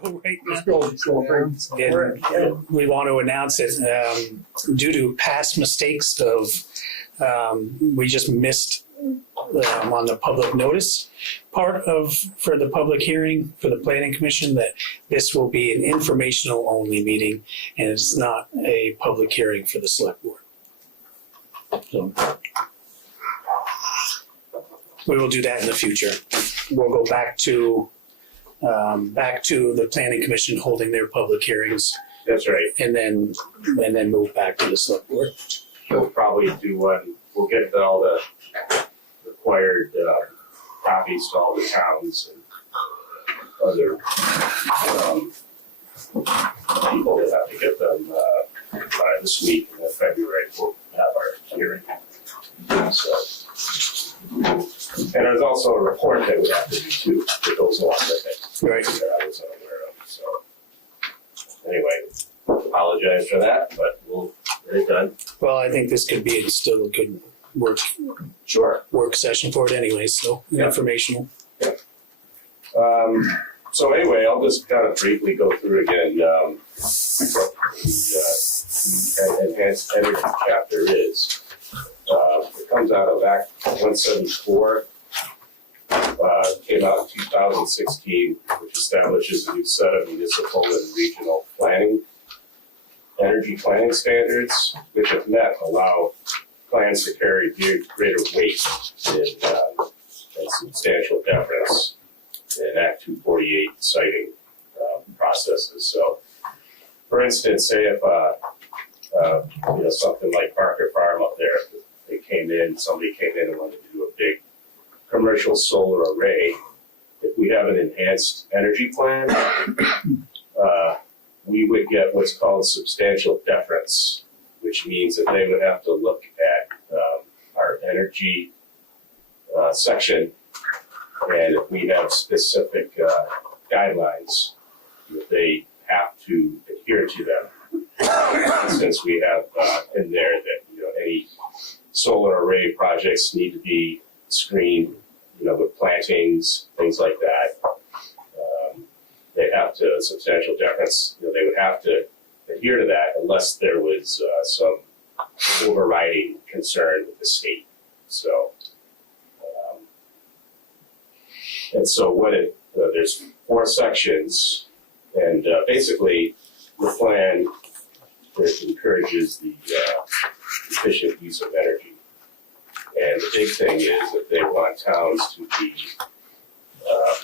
go right now. Let's go. And we want to announce it, due to past mistakes of, we just missed on the public notice part for the public hearing for the planning commission, that this will be an informational only meeting and it's not a public hearing for the select board. So we will do that in the future. We'll go back to the planning commission holding their public hearings. That's right. And then move back to the select board. We'll probably do one, we'll get all the required copies to all the towns and other people that have to get them by this week, and then February we'll have our hearing. So, and there's also a report that we have to do too, that goes along with it. Right. That I was unaware of. So anyway, apologize for that, but we'll get it done. Well, I think this could be still a good work session for it anyway, so informational. So anyway, I'll just kind of briefly go through again what the enhanced energy chapter is. It comes out of Act 174, came out in 2016, which establishes a new set of municipal and regional energy planning standards, which if met allow plans to carry greater weight and substantial deference in Act 248 siting processes. So, for instance, say if something like Parker Farm up there, somebody came in and wanted to do a big commercial solar array. If we have an enhanced energy plan, we would get what's called substantial deference, which means that they would have to look at our energy section, and if we have specific guidelines, they have to adhere to them. Since we have in there that any solar array projects need to be screened, with plantings, things like that. They have to substantial deference. They would have to adhere to that unless there was some overriding concern with the state. So, and so there's 4 sections, and basically the plan encourages the efficient use of energy. And the big thing is that they want towns to be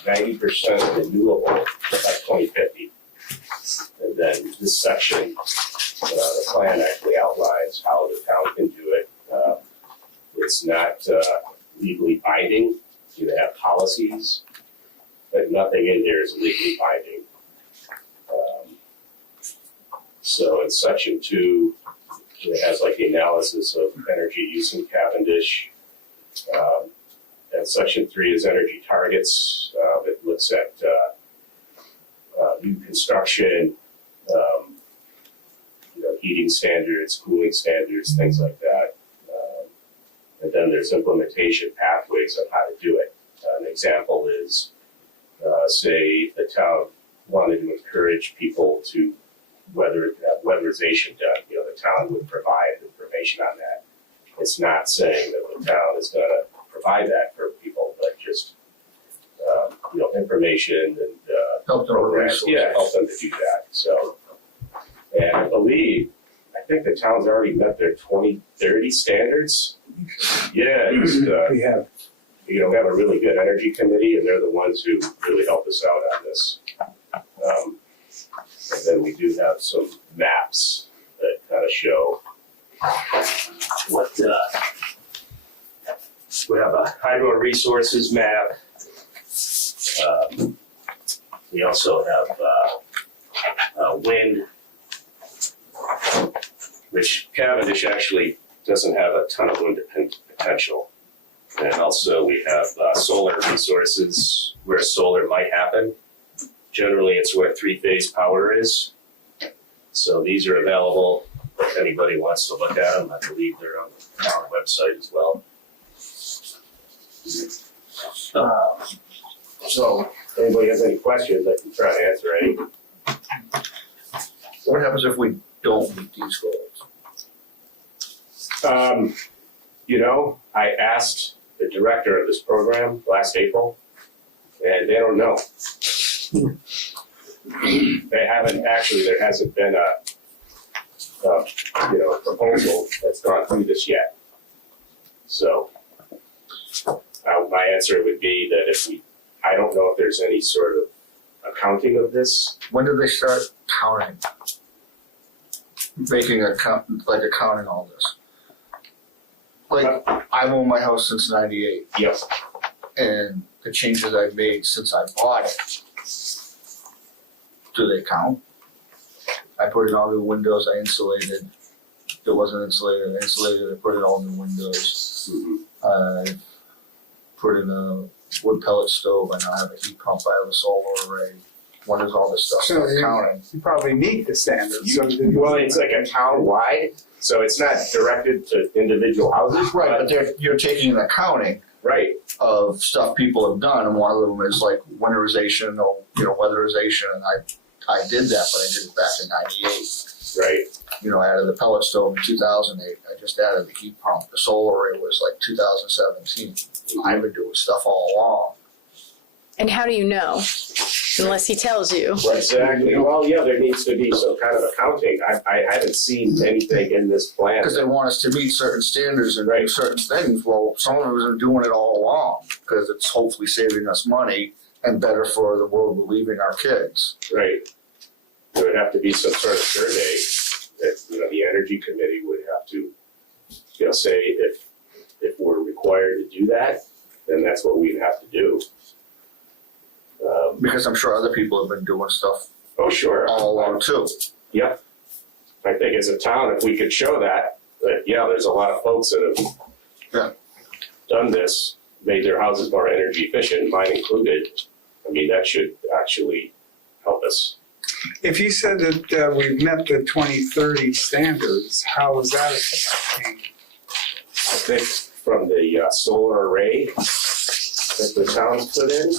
90% renewable by 2050. And then this section, the plan actually outlines how the town can do it. It's not legally binding. You have policies, but nothing in there is legally binding. So in section 2, it has like the analysis of energy use in Cavendish. And section 3 is energy targets. It looks at new construction, heating standards, cooling standards, things like that. And then there's implementation pathways on how to do it. An example is, say the town wanted to encourage people to have weatherization done. The town would provide information on that. It's not saying that the town is going to provide that for people, but just information and help them programs. Yeah, help them to do that. So, and I think the town's already met their 2030 standards. Yeah, We have. we have a really good energy committee, and they're the ones who really help us out on this. And then we do have some maps that kind of show what we have a hydro resources map. We also have wind, which Cavendish actually doesn't have a ton of wind potential. And also we have solar resources where solar might happen. Generally, it's where 3-phase power is. So these are available if anybody wants to look at them. I believe they're on our website as well. So, anybody has any questions, I can try to answer any. What happens if we don't meet these goals? You know, I asked the director of this program last April, and they don't know. They haven't, actually, there hasn't been a proposal that's gone through this yet. So, my answer would be that I don't know if there's any sort of accounting of this. When did they start counting? Making accounting all this? Like, I've owned my house since '98, Yes. and the changes I've made since I bought it, do they count? I put in all new windows, I insulated. It wasn't insulated, I insulated, I put in all new windows. I put in a wood pellet stove, I now have a heat pump, I have a solar array. When does all this stuff start counting? You probably meet the standards. So Well, it's like a town-wide, so it's not directed to individual houses. Right, but you're taking an accounting Right, of stuff people have done, and one of them is like winterization or weatherization, and I did that, but I did it back in '98. right. I added the pellet stove in 2008. I just added the heat pump. The solar array was like 2017. I've been doing stuff all along. And how do you know? Unless he tells you. Exactly. Well, yeah, there needs to be some kind of accounting. I haven't seen anything in this plan. Because they want us to meet certain standards and do certain things. Well, some of us are doing it all along because it's hopefully saving us money and better for the world we're leaving our kids. Right. There would have to be some sort of survey that, the energy committee would have to, say if we're required to do that, then that's what we'd have to do. Because I'm sure other people have been doing stuff Oh, sure. all along too. Yep. I think as a town, if we could show that, there's a lot of folks that have done this, made their houses more energy efficient, mine included. I mean, that should actually help us. if you said that we've met the 2030 standards, how is that affecting? I think from the solar array that the town put in,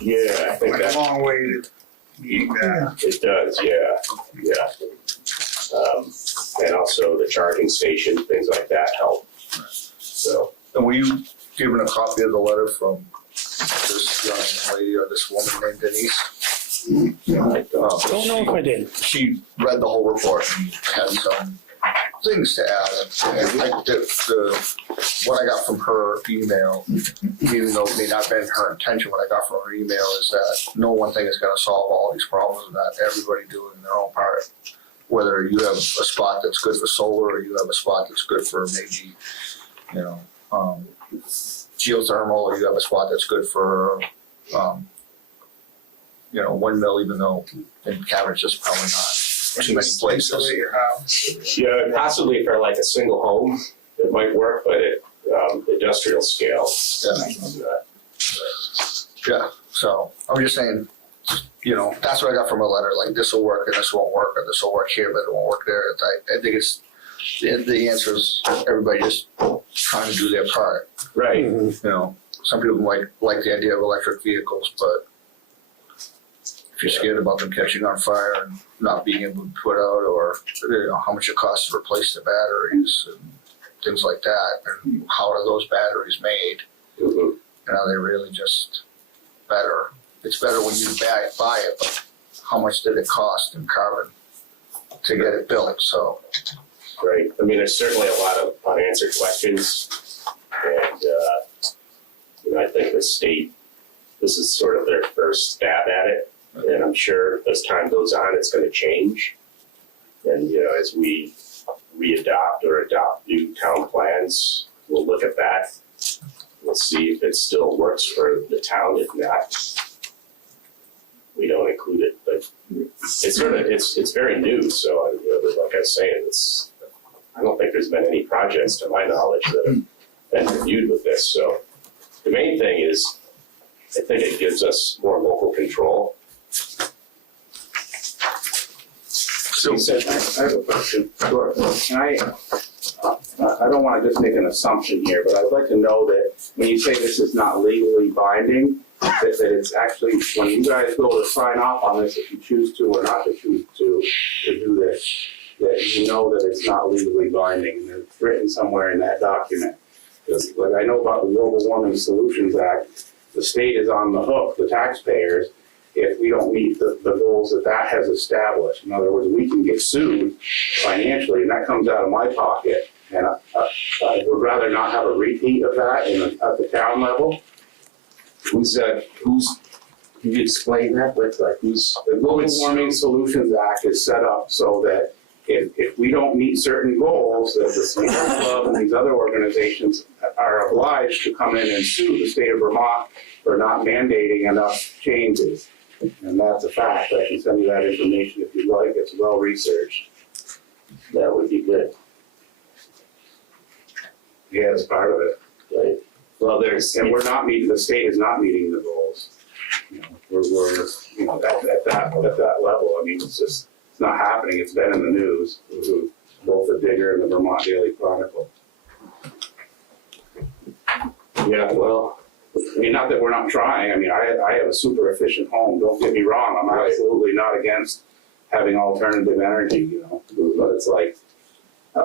yeah, I think Like a that long way to meet that. it does, yeah. And also the charging station, things like that help. So, And were you given a copy of the letter from this young lady or this woman named Denise? I don't know if I did. She read the whole report and had some things to add. And what I got from her email, even though it may not have been her intention, what I got from her email is that no one thing is going to solve all these problems, and that everybody doing their own part. Whether you have a spot that's good for solar or you have a spot that's good for maybe, geothermal, or you have a spot that's good for, windmill, even though in Cavendish is probably not too many places. Insulate your house. yeah, possibly for like a single home, it might work, but at industrial scale. Yeah, so I'm just saying, that's what I got from a letter, like this will work and this won't work, or this will work here, but it won't work there. I think it's, the answer is everybody just trying to do their part. Right. Some people might like the idea of electric vehicles, but if you're scared about them catching on fire and not being able to put out, or how much it costs to replace the batteries and things like that, and how are those batteries made? Mhm. Are they really just better? It's better when you buy it, but how much did it cost in carbon to get it built? So, Right. I mean, there's certainly a lot of unanswered questions, and I think the state, this is sort of their first stab at it, and I'm sure as time goes on, it's going to change. And as we readopt or adopt new town plans, we'll look at that. We'll see if it still works for the town. If not, we don't include it. But it's very new. So like I was saying, I don't think there's been any projects to my knowledge that have been reviewed with this. So the main thing is, I think it gives us more local control. so You said, I have a question. Sure. Can I I don't want to just make an assumption here, but I'd like to know that when you say this is not legally binding, that it's actually, when you guys go to sign off on this, if you choose to or not to choose to do this, that you know that it's not legally binding, and it's written somewhere in that document. Because like I know about the Global Warming Solutions Act, the state is on the hook, the taxpayers, if we don't meet the goals that has established. In other words, we can get sued financially, and that comes out of my pocket. And I would rather not have a repeat of that at the town level. Can you explain that? The Global Warming Solutions Act is set up so that if we don't meet certain goals, that the Sierra Club and these other organizations are obliged to come in and sue the state of Vermont for not mandating enough changes. And that's a fact. I can send you that information if you'd like. It's well researched. That would be good. Yeah, it's part of it. Right. Well, And we're not meeting, the state is not meeting the goals. You know, we're you know, at that level. I mean, it's not happening. It's been in the news, both the Digger and the Vermont Daily Chronicle. Yeah, well, I mean, not that we're not trying. I mean, I have a super efficient home. Don't get me wrong. I'm absolutely not against having alternative energy, you know, but it's like,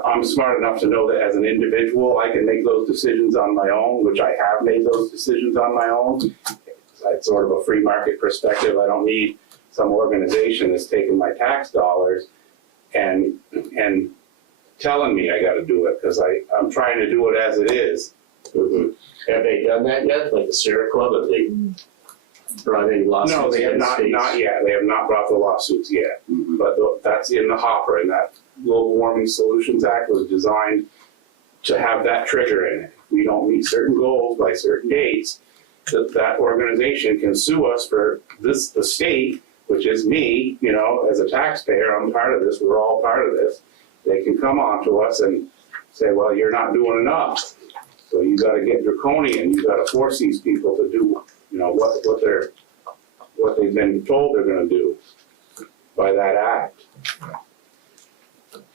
I'm smart enough to know that as an individual, I can make those decisions on my own, which I have made those decisions on my own. It's sort of a free market perspective. I don't need some organization that's taking my tax dollars and telling me I got to do it, because I'm trying to do it as it is. Mm-hmm. Have they done that yet? Like the Sierra Club, have they brought any lawsuits? No, they have not yet. They have not brought the lawsuits yet. Mm-hmm. But that's in the hopper, and that Global Warming Solutions Act was designed to have that trigger in it. If we don't meet certain goals by certain dates, that organization can sue us for the state, which is me, you know, as a taxpayer. I'm part of this. We're all part of this. They can come on to us and say, well, you're not doing enough. So you got to get draconian. You got to force these people to do, you know, what they've been told they're going to do by that act.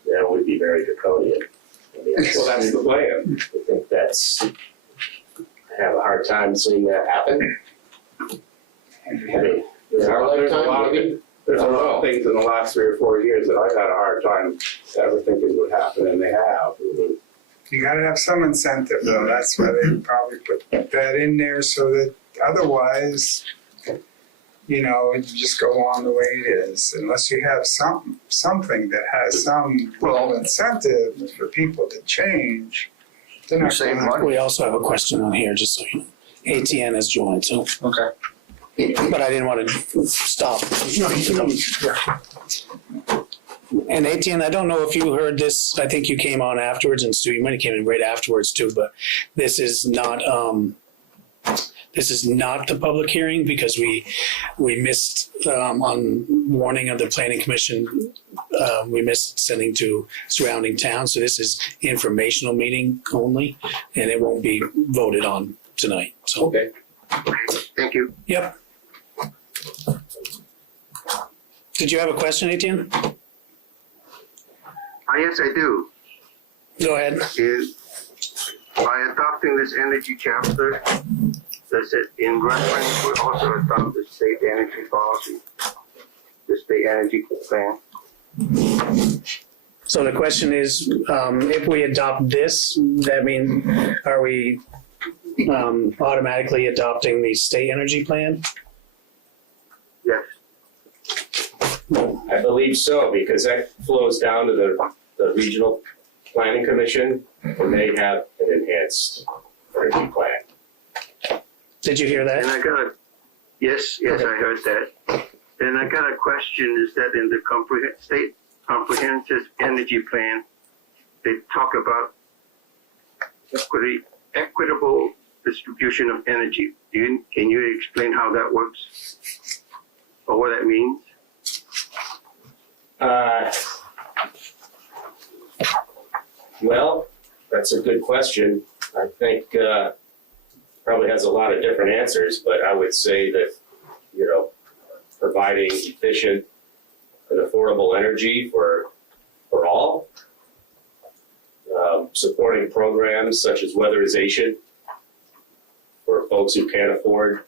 That would be very draconian. I mean, Well, that's the plan. I think I have a hard time seeing that happen. I mean, There's our a lifetime, lot maybe? of things in the last 3 or 4 years that I've had a hard time ever thinking would happen, and they have. You gotta have some incentive though, that's why they probably put that in there, so that otherwise, you know, it just go on the way it is, unless you have something that has some little incentive for people to change. They're not Save gonna- money. We also have a question on here, just so you know. ATN has joined, so, Okay. but I didn't want to stop. No, you can, And ATN, I don't know if you heard this, I think you came on afterwards, and Stu, you might have came in right afterwards too, but this is not the public hearing, because we missed, on warning of the planning commission, we missed sending to surrounding towns, so this is informational meeting only, and it won't be voted on tonight, so. Okay. thank you. Yep. Did you have a question, Etienne? Yes, I do. Go ahead. Is by adopting this energy chapter, does it in reference would also adopt the state energy policy, the state energy plan? So the question is, if we adopt this, that mean, are we automatically adopting the state energy plan? Yes. I believe so, because that flows down to the regional planning commission, and they have an enhanced energy plan. Did you hear And that? I got yes, I heard that. And I got a question, is that in the state comprehensive energy plan, they talk about equitable distribution of energy. Can you explain how that works? Or what that means? Well, that's a good question. I think probably has a lot of different answers, but I would say that, you know, providing efficient and affordable energy for all supporting programs such as weatherization for folks who can't afford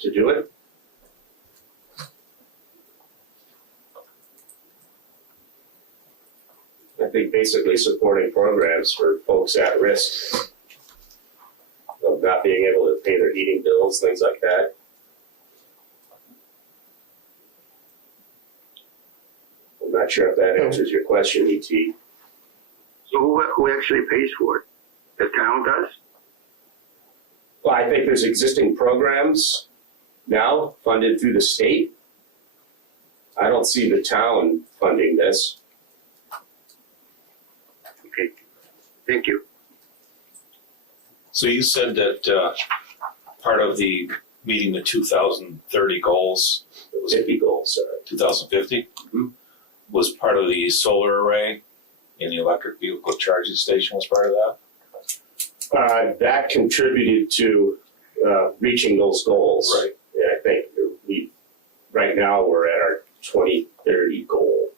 to do it. I think basically supporting programs for folks at risk of not being able to pay their heating bills, things like that. I'm not sure if that answers your question, E.T. So who actually pays for it? The town does? Well, I think there's existing programs now funded through the state. I don't see the town funding this. Okay, thank you. So you said that part of the meeting the 2030 goals, It was 50 goals, 2050, was part of the solar array and the electric vehicle charging station was part of that? that contributed to reaching those goals. Right. And I think right now we're at our 2030 goal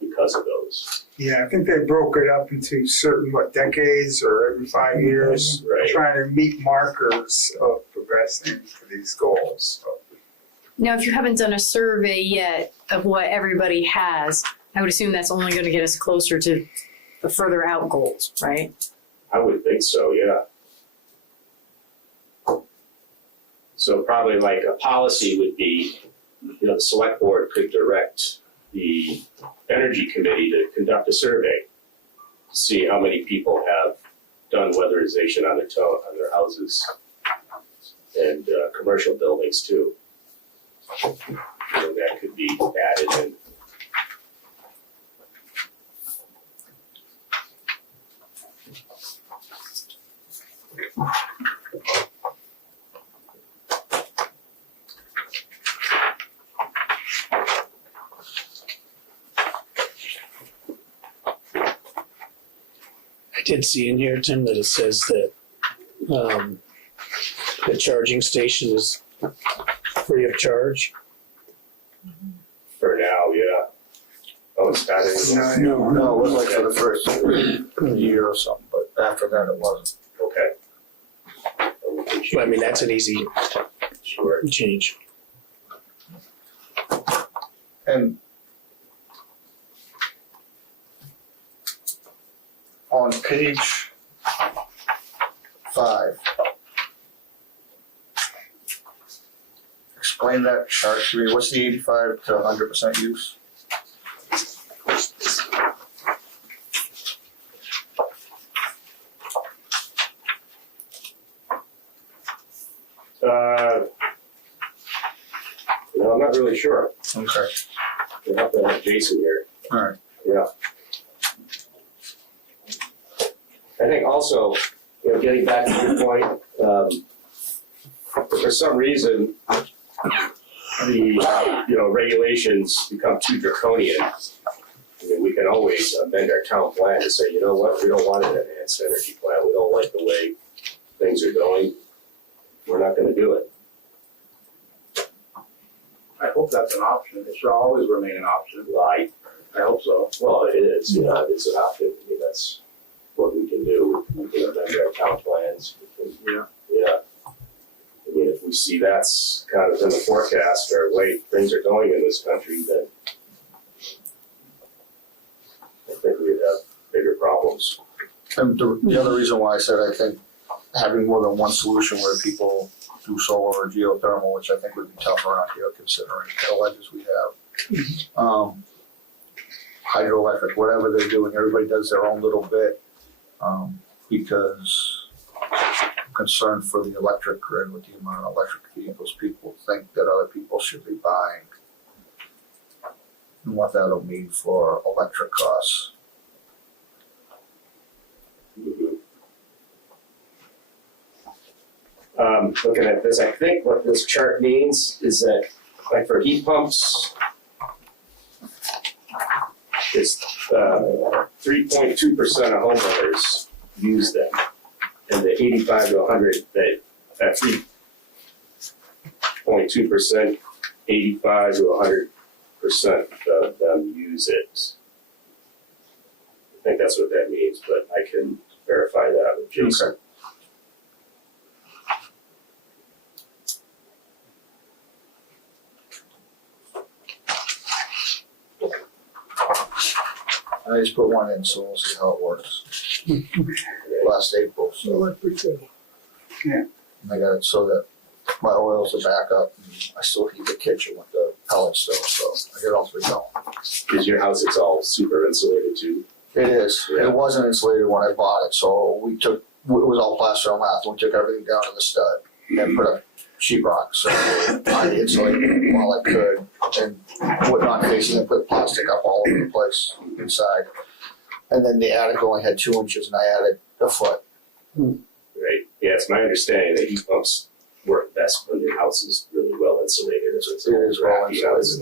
because of those. Yeah, I think they broke it up into certain, decades or every 5 years, Right. trying to meet markers of progressing to these goals. So, Now, if you haven't done a survey yet of what everybody has, I would assume that's only going to get us closer to the further out goals, right? I would think so, yeah. So probably like a policy would be, the select board could direct the energy committee to conduct a survey, to see how many people have done weatherization on their houses and commercial buildings too. And that could be added in. I did see in here, Tim, that it says that the charging station is free of charge. For now, yeah. Oh, it's not anymore. No, it was like for the first year or something, but after that it wasn't. Okay. But I mean, that's an easy Sure. change. And on page 5, explain that chart to me. What's the 85 to 100% use? I'm not really sure. Okay. We'll have to have Jason here. All right. Yeah. I think also, getting back to your point, if for some reason the regulations become too draconian, I mean, we can always amend our town plan to say, you know what, we don't want an enhanced energy plan. We don't like the way things are going. We're not going to do it. I hope that's an option. It should always remain an option. I hope so. Well, it is, it's an option. I mean, that's what we can do. We can amend our town plans. Yeah. Yeah. I mean, if we see that's kind of in the forecast or way things are going in this country, then I think we'd have bigger problems. And the other reason why I said I think having more than one solution where people do solar or geothermal, which I think would be tough around here considering the ledges we have. Hydroelectric, whatever they're doing, everybody does their own little bit. Because I'm concerned for the electric grid with the amount of electric vehicles people think that other people should be buying. And what that'll mean for electric costs. Looking at this, I think what this chart means is that, like for heat pumps, it's 3.2% of homeowners use them, and the 85 to 100 that 3.2%, 85 to 100% of them use it. think that's what that means, but I can verify that with Jason. Okay. I just put one in, so we'll see how it works. Last April, so that's pretty good. Yeah. I got it so that my oils are back up. I still heat the kitchen with the pellet stove, so I get all three going. Is your house, it's all super insulated too? It is. Yeah. It wasn't insulated when I bought it, so it was all plaster on lath. We took everything down to the stud and put a sheetrock. So I insulated it while I could and would not facing it, put plastic up all over the place inside. And then the attic only had 2 inches and I added a foot. Right, yeah, it's my understanding that heat pumps work best when your house is really well insulated, if it's It is well crappy house.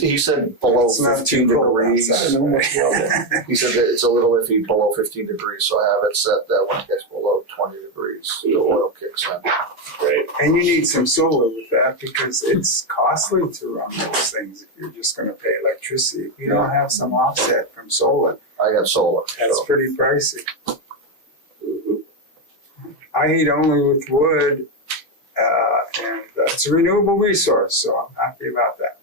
He said below It's not 15 too cold degrees. outside. He said that it's a little iffy below 15 degrees, so I have it set that when it gets below 20 degrees, the oil kicks in. Right, And you need some solar with that because it's costly to run those things if you're just gonna pay electricity. If you don't have some offset from solar, I got solar. that's So. pretty pricey. I heat only with wood, and it's a renewable resource, so I'm happy about that.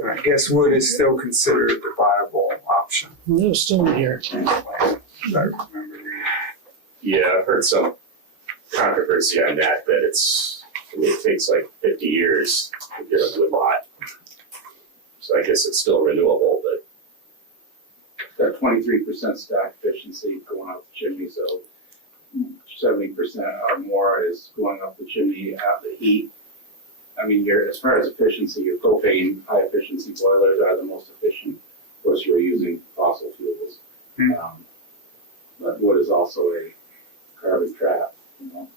And I guess wood is still considered a viable option. No, still in here. Anyway, I remember reading. yeah, I've heard some controversy on that it takes like 50 years to get a wood lot. So I guess it's still renewable, but Got 23% stack efficiency going up the chimney, so 70% or more is going up the chimney out the heat. I mean, as far as efficiency, your propane high efficiency boilers are the most efficient. Of course, you're using fossil fuels. But wood is also a carbon trap,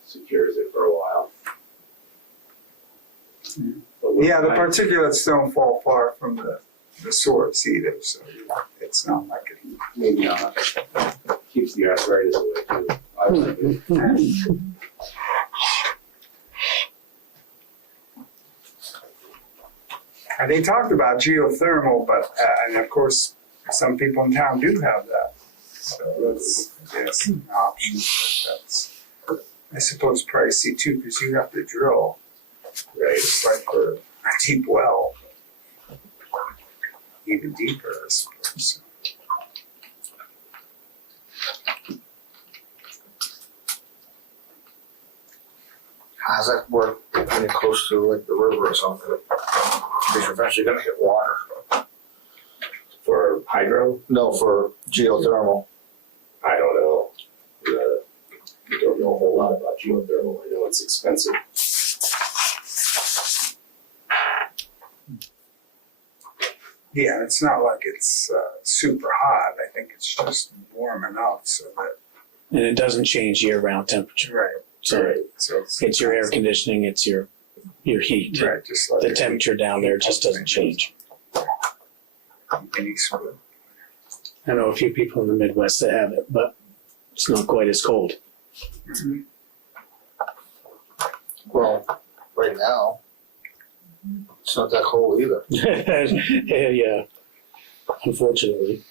secures it for a while. But wood- Yeah, the particulates don't fall far from the source either, so it's not like it. Maybe not. Keeps the arthritis away too. I like it. And they talked about geothermal, but, and of course, some people in town do have that. So that's, I guess, an option, but that's, I suppose, pricey too, because you have to drill. right, It's like for a deep well. Even deeper, I suppose. How's that work when you're close to like the river or something? Because you're eventually gonna hit water. for hydro, No, for geothermal. I don't know. I don't know a whole lot about geothermal, I know it's expensive. Yeah, it's not like it's super hot. I think it's just warm enough so that. And it doesn't change year-round temperature. Right. So So it's your air conditioning, it's your heat. Right, just like. The temperature down there just doesn't change. Any sort of. I know a few people in the Midwest that have it, but it's not quite as cold. Well, right now, it's not that cold either. Yeah, unfortunately.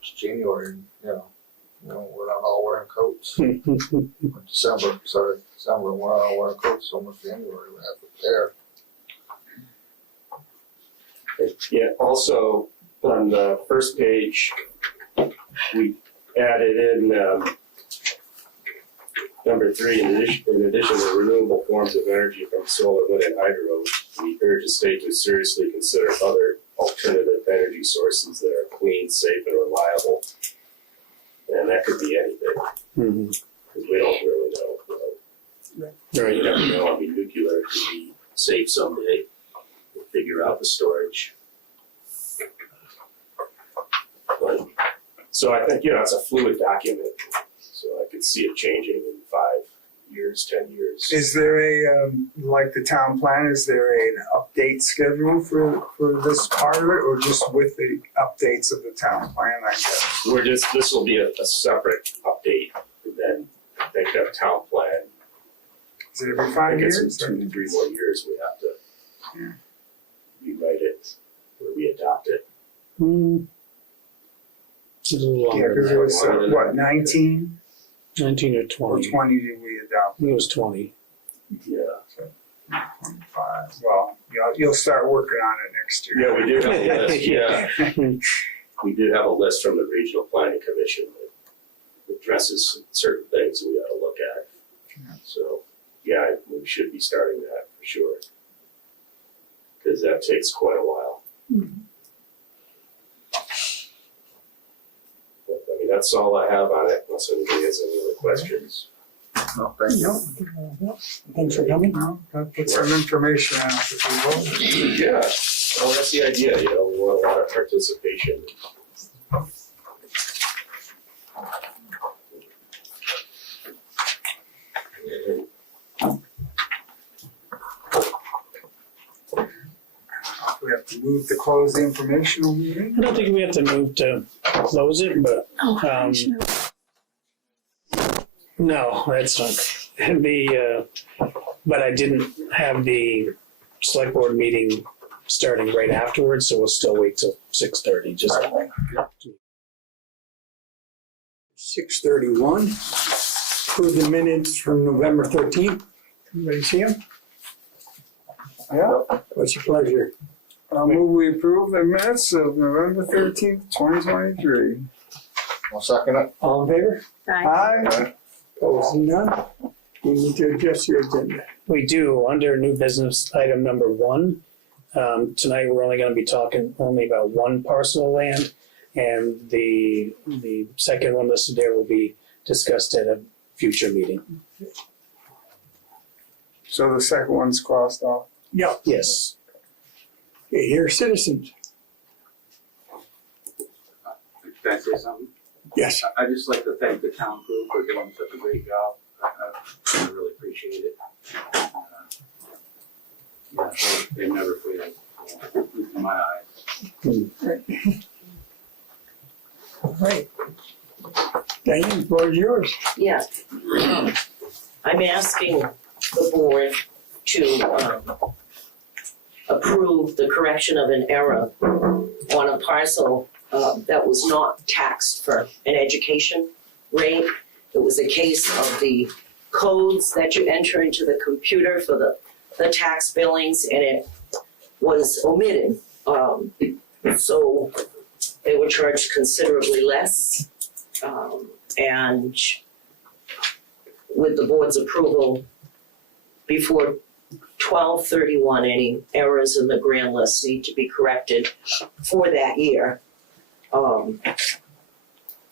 It's January, we're not all wearing coats. December, we're not all wearing coats, almost January, we have it there. Yeah, also, on the first page, we added in, number 3, in addition to renewable forms of energy from solar, wind, and hydro, we urge the state to seriously consider other alternative energy sources that are clean, safe, and reliable. And that could be anything, Mhm. because we don't really know. Right. You never know, I mean, nuclear could be safe someday. We'll figure out the storage. But, so I think, it's a fluid document, so I could see it changing in 5 years, 10 years. Is there a, like the town plan, is there an update schedule for this part of it, or just with the updates of the town plan, I guess? This will be a separate update, and then I think a town plan. Is it every I 5 guess in years? 2 to 3 more years, we have to Yeah. rewrite it or re-adopt it. It's a little Yeah, longer because it than was, Longer than what, that. 19 19 or or 20. 20 did we adopt? I think it was 20. Yeah. 25. Well, you'll start working on it next year. Yeah, we do have a list, yeah. We do have a list from the Regional Planning Commission that addresses certain things we ought to look at. So, yeah, we should be starting that for sure. Because that takes quite a while. But, I mean, that's all I have on it, unless anybody has any other questions. No, thank you. Thanks for coming. No, put some information out for people. Yeah, well, that's the idea, you know, we want a lot of participation. We have to move to close the informational meeting. I don't think we have to move to close it, but no, that's not. But I didn't have the select board meeting starting right afterwards, so we'll still wait till 6:30, just. 6:31. Approve the minutes from November 13th. Everybody see them? Yeah, What's your pleasure? I'll move we approve the minutes of November 13th, 2023. I'll second it. All in favor? Aye. Opposed, none? We need to adjust your agenda. We do, under new business item number 1. Tonight, we're only gonna be talking only about one parcel of land, and the second one listed there will be discussed at a future meeting. So the second one's crossed off. Yeah. Yes. Okay, here, citizens. Can I say something? Yes. I'd just like to thank the town crew for doing such a great job. I really appreciate it. Yeah, they never failed, at least in my eyes. All right. Diane, the floor is yours. Yeah. I'm asking the board to approve the correction of an error on a parcel that was not taxed for an education rate. It was a case of the codes that you enter into the computer for the tax billings, and it was omitted. So they were charged considerably less. And with the board's approval, before 12/31, any errors in the grand list need to be corrected for that year.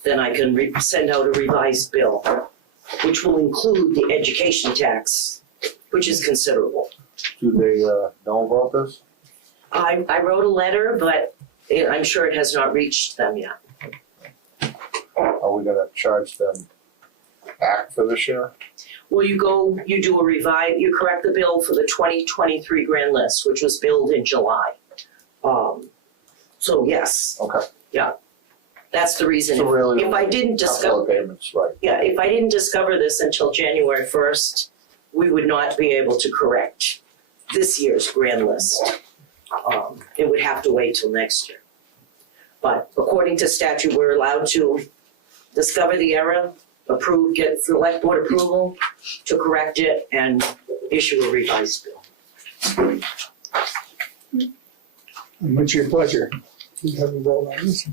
Then I can send out a revised bill, which will include the education tax, which is considerable. Do they know about this? I wrote a letter, but I'm sure it has not reached them yet. Are we gonna charge them back for this year? Well, you you correct the bill for the 2023 grand list, which was billed in July. So yes, Okay. that's the reason. So really, If I didn't couple discover, of payments, right? if I didn't discover this until January 1st, we would not be able to correct this year's grand list. It would have to wait till next year. But according to statute, we're allowed to discover the error, get select board approval to correct it and issue a revised bill. And what's your pleasure? You have a vote on this.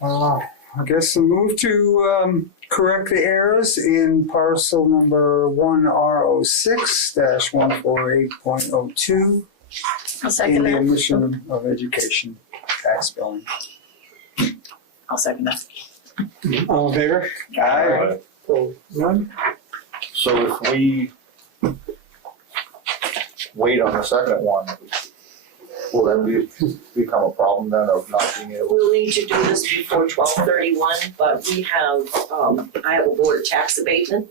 I guess the move to correct the errors in parcel number 1R06-148.02 I'll in second the that. omission of education tax billing. I'll second that. All in favor? Aye. Opposed, none? So if we wait on the second one, will that become a problem then of not being able? We'll need to do this before 12/31, but we have, I have a board of tax abatement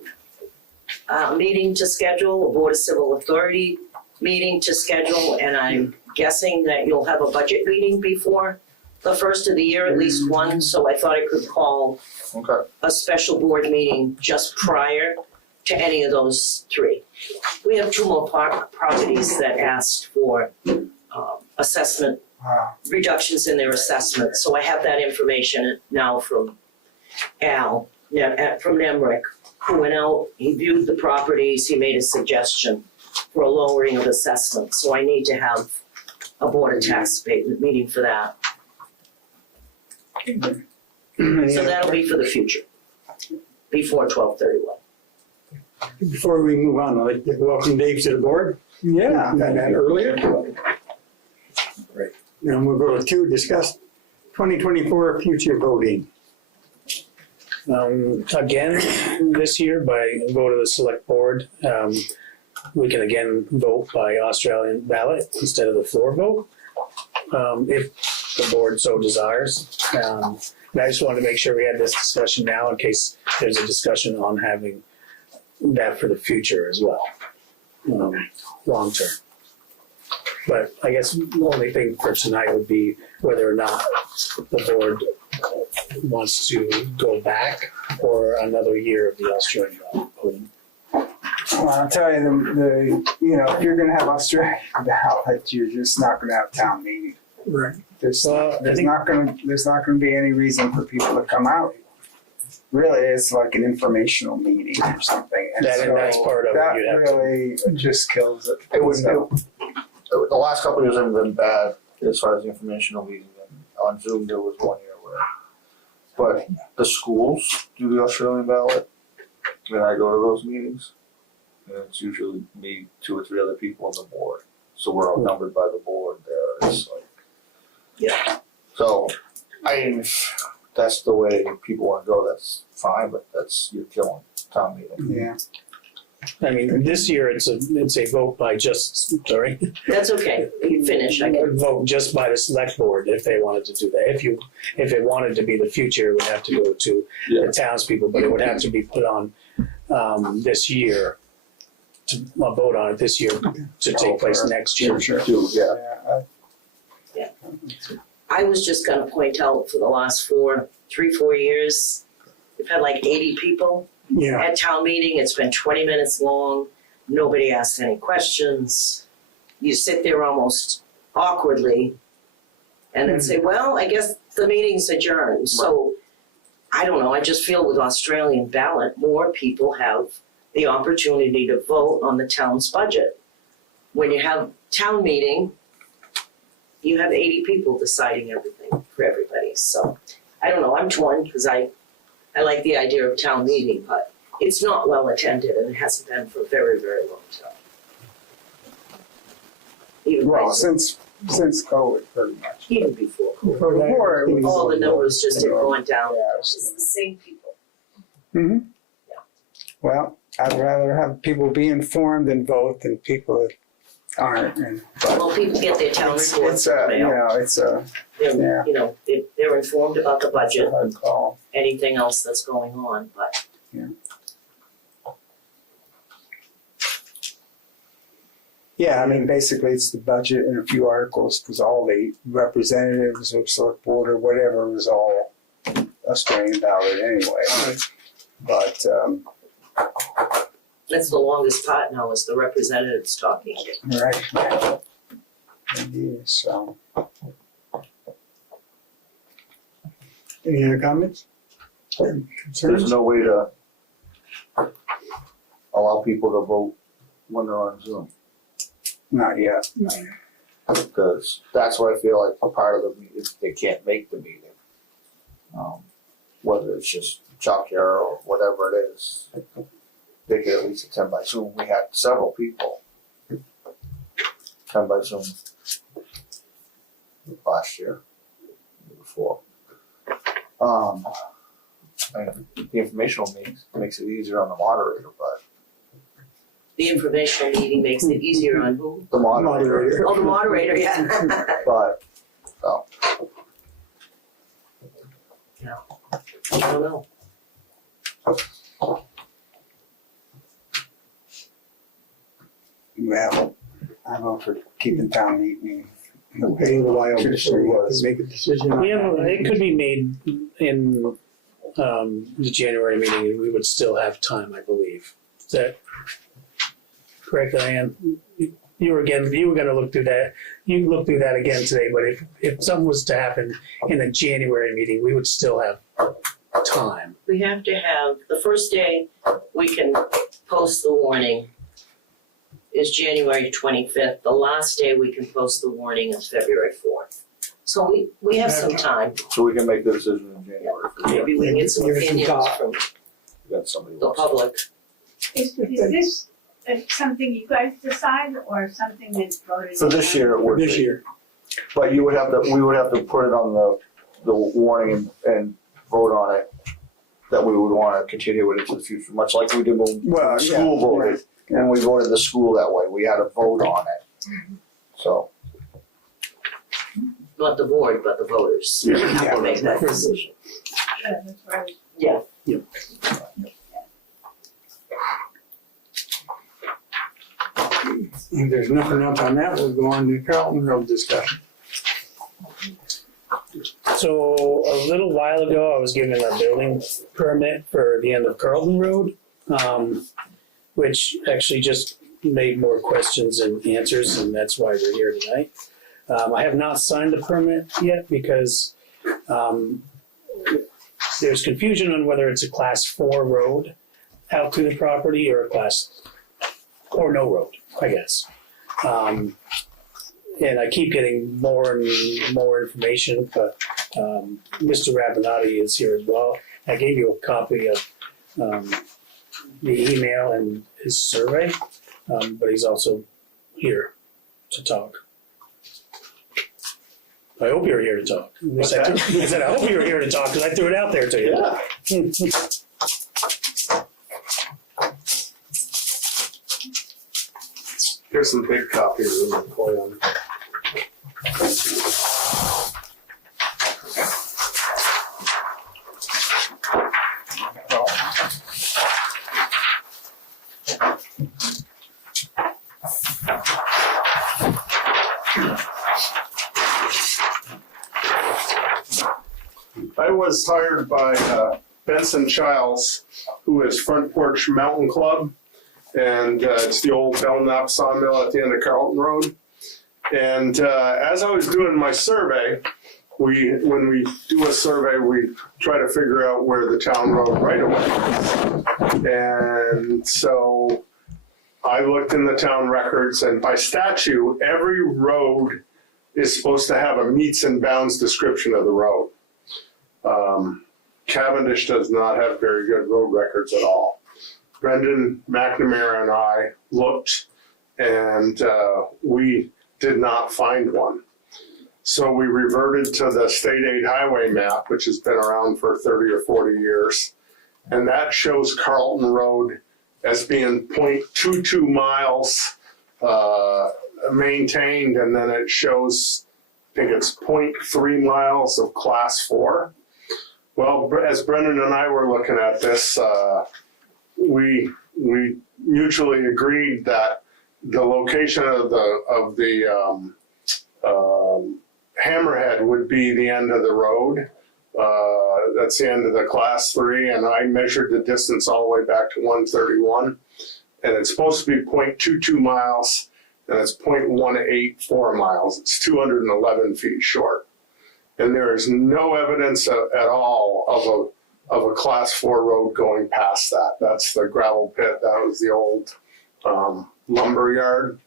meeting to schedule, a board of civil authority meeting to schedule, and I'm guessing that you'll have a budget meeting before the first of the year, at least one, so I thought I could call Okay. a special board meeting just prior to any of those three. We have two more properties that asked for assessment, Wow. reductions in their assessment. So I have that information now from Al, from Nemrick, who went out, he viewed the properties, he made a suggestion for a lowering of assessment. So I need to have a Board of Tax abatement meeting for that. So that'll be for the future, before 12/31. Before we move on, I'd like to welcome Dave to the board. Yeah. Got that earlier. Right. Now we'll go to 2, discuss 2024 future voting. Again, this year by vote of the select board, we can again vote by Australian ballot instead of the floor vote, if the board so desires. And I just wanted to make sure we had this discussion now in case there's a discussion on having that for the future as well, long term. But I guess the only thing for tonight would be whether or not the board wants to go back or another year of the Australian ballot voting. Well, I'll tell you, if you're gonna have Australian ballot, you're just not gonna have town meeting. Right. There's Well, I think- not gonna be any reason for people to come out. Really, it's like an informational meeting or something. And That's part of it. That You'd have to- really just kills it. It would, the last couple of years haven't been bad as far as the informational meeting. On Zoom, there was one year where, but the schools do the Australian ballot, and I go to those meetings, and it's usually me, 2 or 3 other people on the board. So we're outnumbered by the board there. It's like, Yeah. so, if that's the way people want to go, that's fine, but you're killing town meeting. Yeah. I mean, this year it's a vote by That's okay, you finish, I can. vote just by the select board if they wanted to do that. If it wanted to be the future, it would have to go to the townspeople, but it would have to be put on this year to vote on it this year to take place next year. Sure. Yeah. I was just gonna point out for the last 3-4 years, we've had like 80 people Yeah. at town meeting. It's been 20 minutes long. Nobody asked any questions. You sit there almost awkwardly and then say, well, I guess the meeting's adjourned. So I don't know, I just feel with Australian ballot, more people have the opportunity to vote on the town's budget. When you have town meeting, you have 80 people deciding everything for everybody. So I don't know, I'm torn because I like the idea of town meeting, but it's not well attended and it hasn't been for a very, very long time. Even Well, before- since COVID, pretty much. even before. Before it was. All the numbers just have gone down. Yeah. It's the same people. Well, I'd rather have people be informed and vote than people that aren't. Well, people get their town reports It's in the mail. yeah. They're informed about the It's a budget, hard call. anything else that's going on, but Yeah, I mean, basically it's the budget and a few articles, because all the representatives of select board or whatever was all Australian ballot anyway. But, that's the longest part now is the representatives talking. right. Indeed, so. Any other comments? There's no way to allow people to vote when they're on Zoom. Not yet. Because that's what I feel like a part of the meeting, if they can't make the meeting. Whether it's just chalk error or whatever it is, they could at least attend by Zoom. We had several people attend by Zoom last year, year before. And the informational makes it easier on the moderator, but The informational meeting makes it easier on who? the moderator, Oh, the moderator, yeah. but, I don't know. Well, I vote for keeping town meeting. Wait a little while before Traditionally we was. make a decision on It could be made in the January meeting, and we would still have time, I believe. Is that correct, Diane? You were gonna look through that. You can look through that again today, but if something was to happen in the January meeting, we would still have time. We have to have, the first day we can post the warning is January 25th. The last day we can post the warning is February 4th. So we have some time. So we can make the decision in January. Maybe we can get some Give it some opinions thought. from That's somebody the wants. public. Is this something you guys decide or something that's voted? For this year, it would This be. year. But we would have to put it on the warning and vote on it, that we would wanna continue it into the future, much like we did when Well, the school voted. And we voted the school that way, we had a vote on it. So, Not the board, but the voters. Yeah. Will make that decision. That's right. Yeah. If there's nothing else on that, we'll go on to Carlton Road discussion. So a little while ago, I was given a building permit for the end of Carlton Road, which actually just made more questions and answers, and that's why we're here tonight. I have not signed the permit yet because there's confusion on whether it's a class 4 road out to the property or or no road, I guess. And I keep getting more and more information, but Mr. Rabinati is here as well. I gave you a copy of the email and his survey, but he's also here to talk. I hope you're here to talk. I said, I hope you're here to talk because I threw it out there to you. Yeah. Here's some big copies of the plan. I was hired by Benson Childs, who is Front Porch Mountain Club, and it's the old Belknap sawmill at the end of Carlton Road. And as I was doing my survey, when we do a survey, we try to figure out where the town road right of way is. And so I looked in the town records, and by statute, every road is supposed to have a meets and bounds description of the road. Cavendish does not have very good road records at all. Brendan McNamara and I looked, and we did not find one. So we reverted to the state aid highway map, which has been around for 30 or 40 years. And that shows Carlton Road as being 0.22 miles maintained, and then it shows, I think it's 0.3 miles of class 4. Well, as Brendan and I were looking at this, we mutually agreed that the location of the hammerhead would be the end of the road. That's the end of the class 3, and I measured the distance all the way back to 131, and it's supposed to be 0.22 miles, and it's 0.184 miles. It's 211 feet short. And there is no evidence at all of a class 4 road going past that. That's the gravel pit. That was the old lumber yard.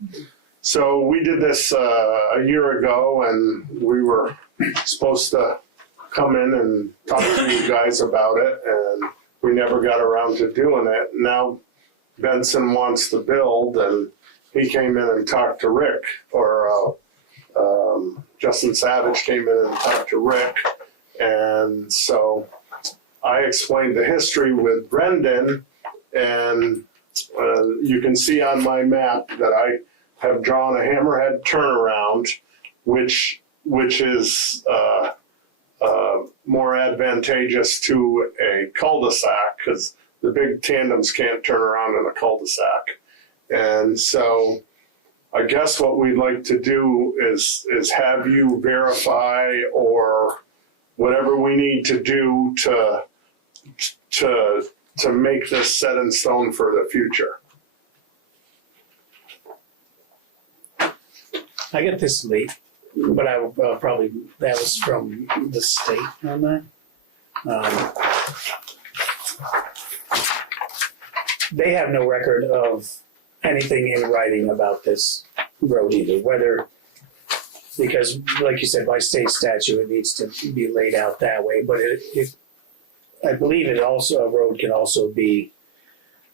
So we did this a year ago, and we were supposed to come in and talk to you guys about it, and we never got around to doing it. Now Benson wants to build, and he came in and talked to Rick, or Justin Savage came in and talked to Rick, and so I explained the history with Brendan, and you can see on my map that I have drawn a hammerhead turnaround, which is more advantageous to a cul-de-sac, because the big tandems can't turn around in a cul-de-sac. And so I guess what we'd like to do is have you verify, or whatever we need to do to to make this set in stone for the future? I get this late, but I will probably, that was from the state on that. They have no record of anything in writing about this road either, whether, because like you said, by state statute, it needs to be laid out that way, but it I believe it also, a road can also be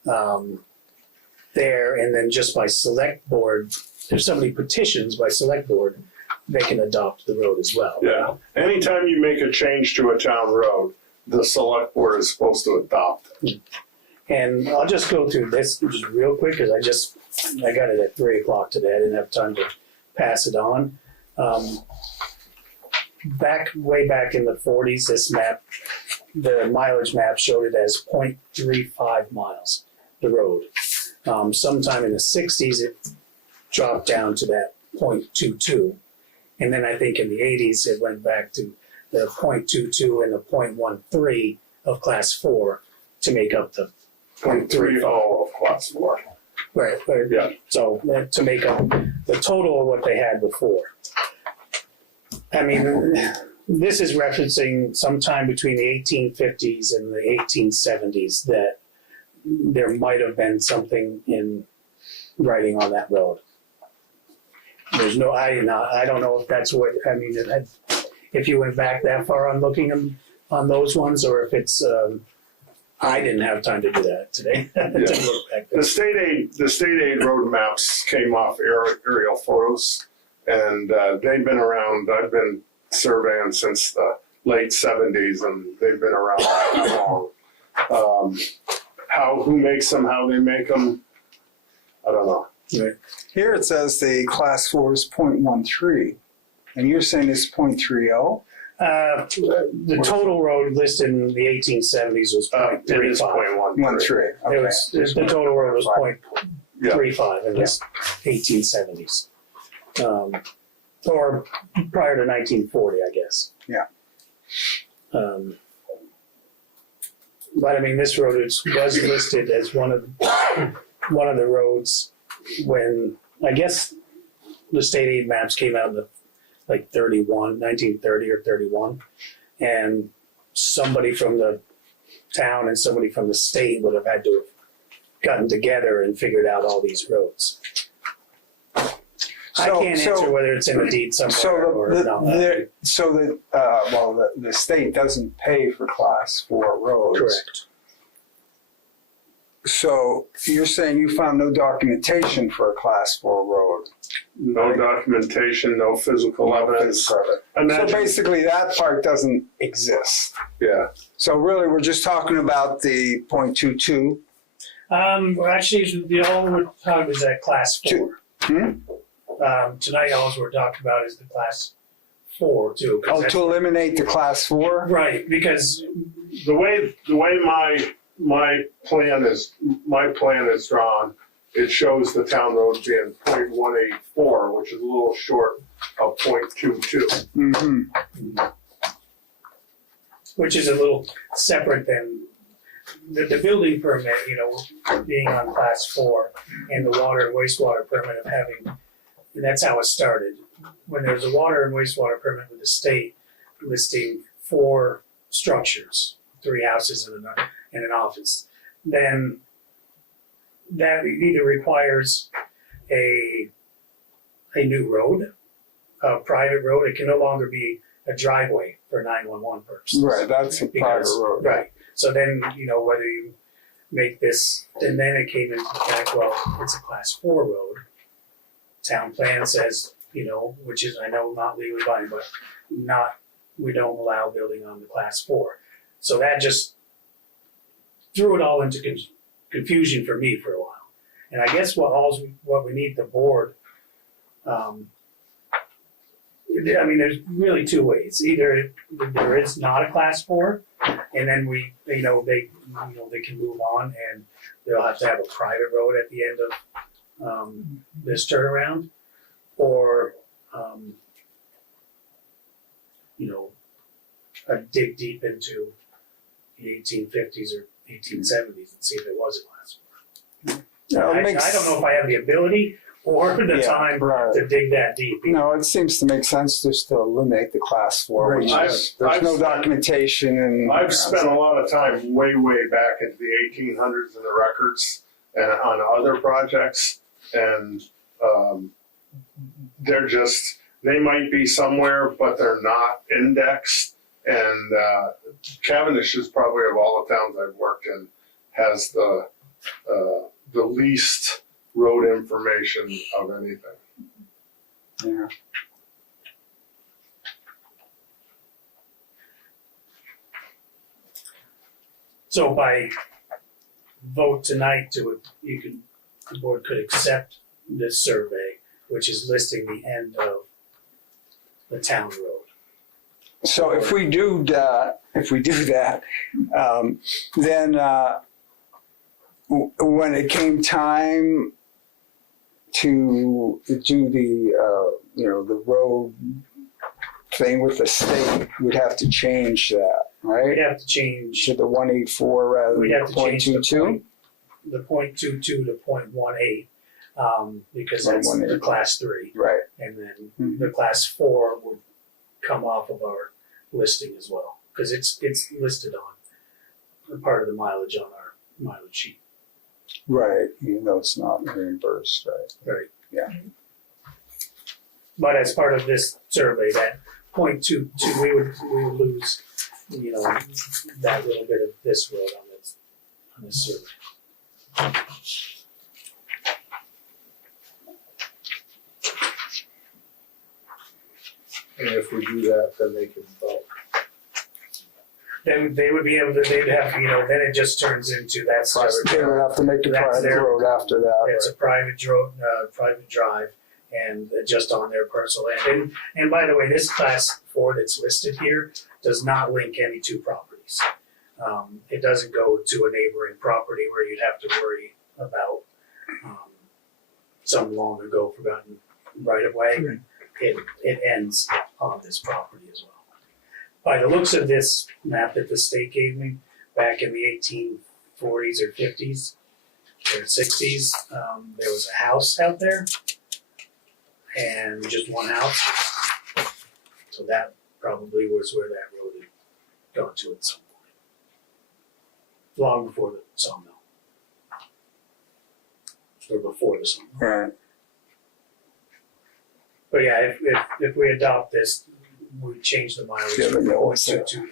there, and then just by select board, if somebody petitions by select board, they can adopt the road as well. Yeah, anytime you make a change to a town road, the select board is supposed to adopt it. And I'll just go through this just real quick, because I got it at 3:00 today. I didn't have time to pass it on. Way back in the 40s, this map, the mileage map showed it as 0.35 miles, the road. Sometime in the 60s, it dropped down to that 0.22. And then I think in the 80s, it went back to the 0.22 and the 0.13 of class 4 to make up the 0.30 of class 4. Right, Yeah. so to make up the total of what they had before. I mean, this is referencing sometime between the 1850s and the 1870s that there might have been something in writing on that road. There's no, I don't know if that's what, I mean, if you went back that far on looking on those ones, or if it's, I didn't have time to do that today. To look back there. The state aid road maps came off aerial photos, and they've been around. I've been surveying since the late 70s, and they've been around that long. Who makes them, how they make them, I don't know. Right. Here it says the class 4 is 0.13, and you're saying it's 0.30? The total road listed in the 1870s was It is 0.35. 0.13, It was, the total road was 0.35 in the 1870s. Or prior to 1940, I guess. Yeah. But I mean, this road was listed as one of the roads when, I guess, the state aid maps came out in the 1930 or 31, and somebody from the town and somebody from the state would have had to have gotten together and figured out all these roads. I can't answer whether it's in a deed somewhere or not. The state doesn't pay for class 4 roads. Correct. So you're saying you found no documentation for a class 4 road? No documentation, no physical evidence. So basically that part doesn't exist. Yeah. So really we're just talking about the 0.22. Well, actually, all we're talking is that class 4. Tonight, all we're talking about is the class 4 too. To eliminate the class 4? Right, because The way my plan is drawn, it shows the town road being 0.184, which is a little short of 0.22. Mm-hmm. which is a little separate than the building permit, being on class 4, and the water and wastewater permit of having, and that's how it started. When there's a water and wastewater permit with the state listing 4 structures, 3 houses and an office, then that either requires a new road, a private road. It can no longer be a driveway for 911 purposes. Right, that's a private road. Right. So then, whether you make this, and then it came into fact, well, it's a class 4 road. Town plan says, which is, I know, not legally binding, but we don't allow building on the class 4. So that just threw it all into confusion for me for a while. And I guess what we need the board, there's really 2 ways. Either there is not a class 4, and then they can move on, and they'll have to have a private road at the end of this turnaround, or dig deep into the 1850s or 1870s and see if it was a glass floor. No, it I makes, don't know if I have the ability or the Yeah, time right. to dig that deep. no, it seems to make sense just to eliminate the class 4, Right. which I've- is, there's no I've- documentation and. I've spent a lot of time way back into the 1800s in the records and on other projects, and they're just, they might be somewhere, but they're not indexed. And Cavendish is probably, of all the towns I've worked in, has the least road information of anything. Yeah. So by vote tonight the board could accept this survey, which is listing the end of the town road. So if we do that, then when it came time to do the road thing with the state, we'd have to change that, right? We'd have to change, To the 184 rather we'd than have to change the 0.22? the 0.22 to 0.18, because that's the 0.18. class 3. Right. And then Mhm. the class 4 would come off of our listing as well, because it's listed on a part of the mileage on our mileage sheet. Right, even though it's not reimbursed, right? Right. Yeah. But as part of this survey, that 0.22, we would lose, that little bit of this road on this survey. And if we do that, then they can vote. They would be able to, they'd have, then it just turns into, that's just, They would have to make the That's private their- road after that. it's a private drive, and just on their personal land. And by the way, this class 4 that's listed here does not link any two properties. It doesn't go to a neighboring property where you'd have to worry about some long ago forgotten right of way. It ends on this property as well. By the looks of this map that the state gave me back in the 1840s or 50s or 60s, there was a house out there and just one house. So that probably was where that road had gone to at some point. Long before the sawmill. Or before the sawmill. Right. But yeah, if we adopt this, we change the mileage Yeah, from but no, 0.22 to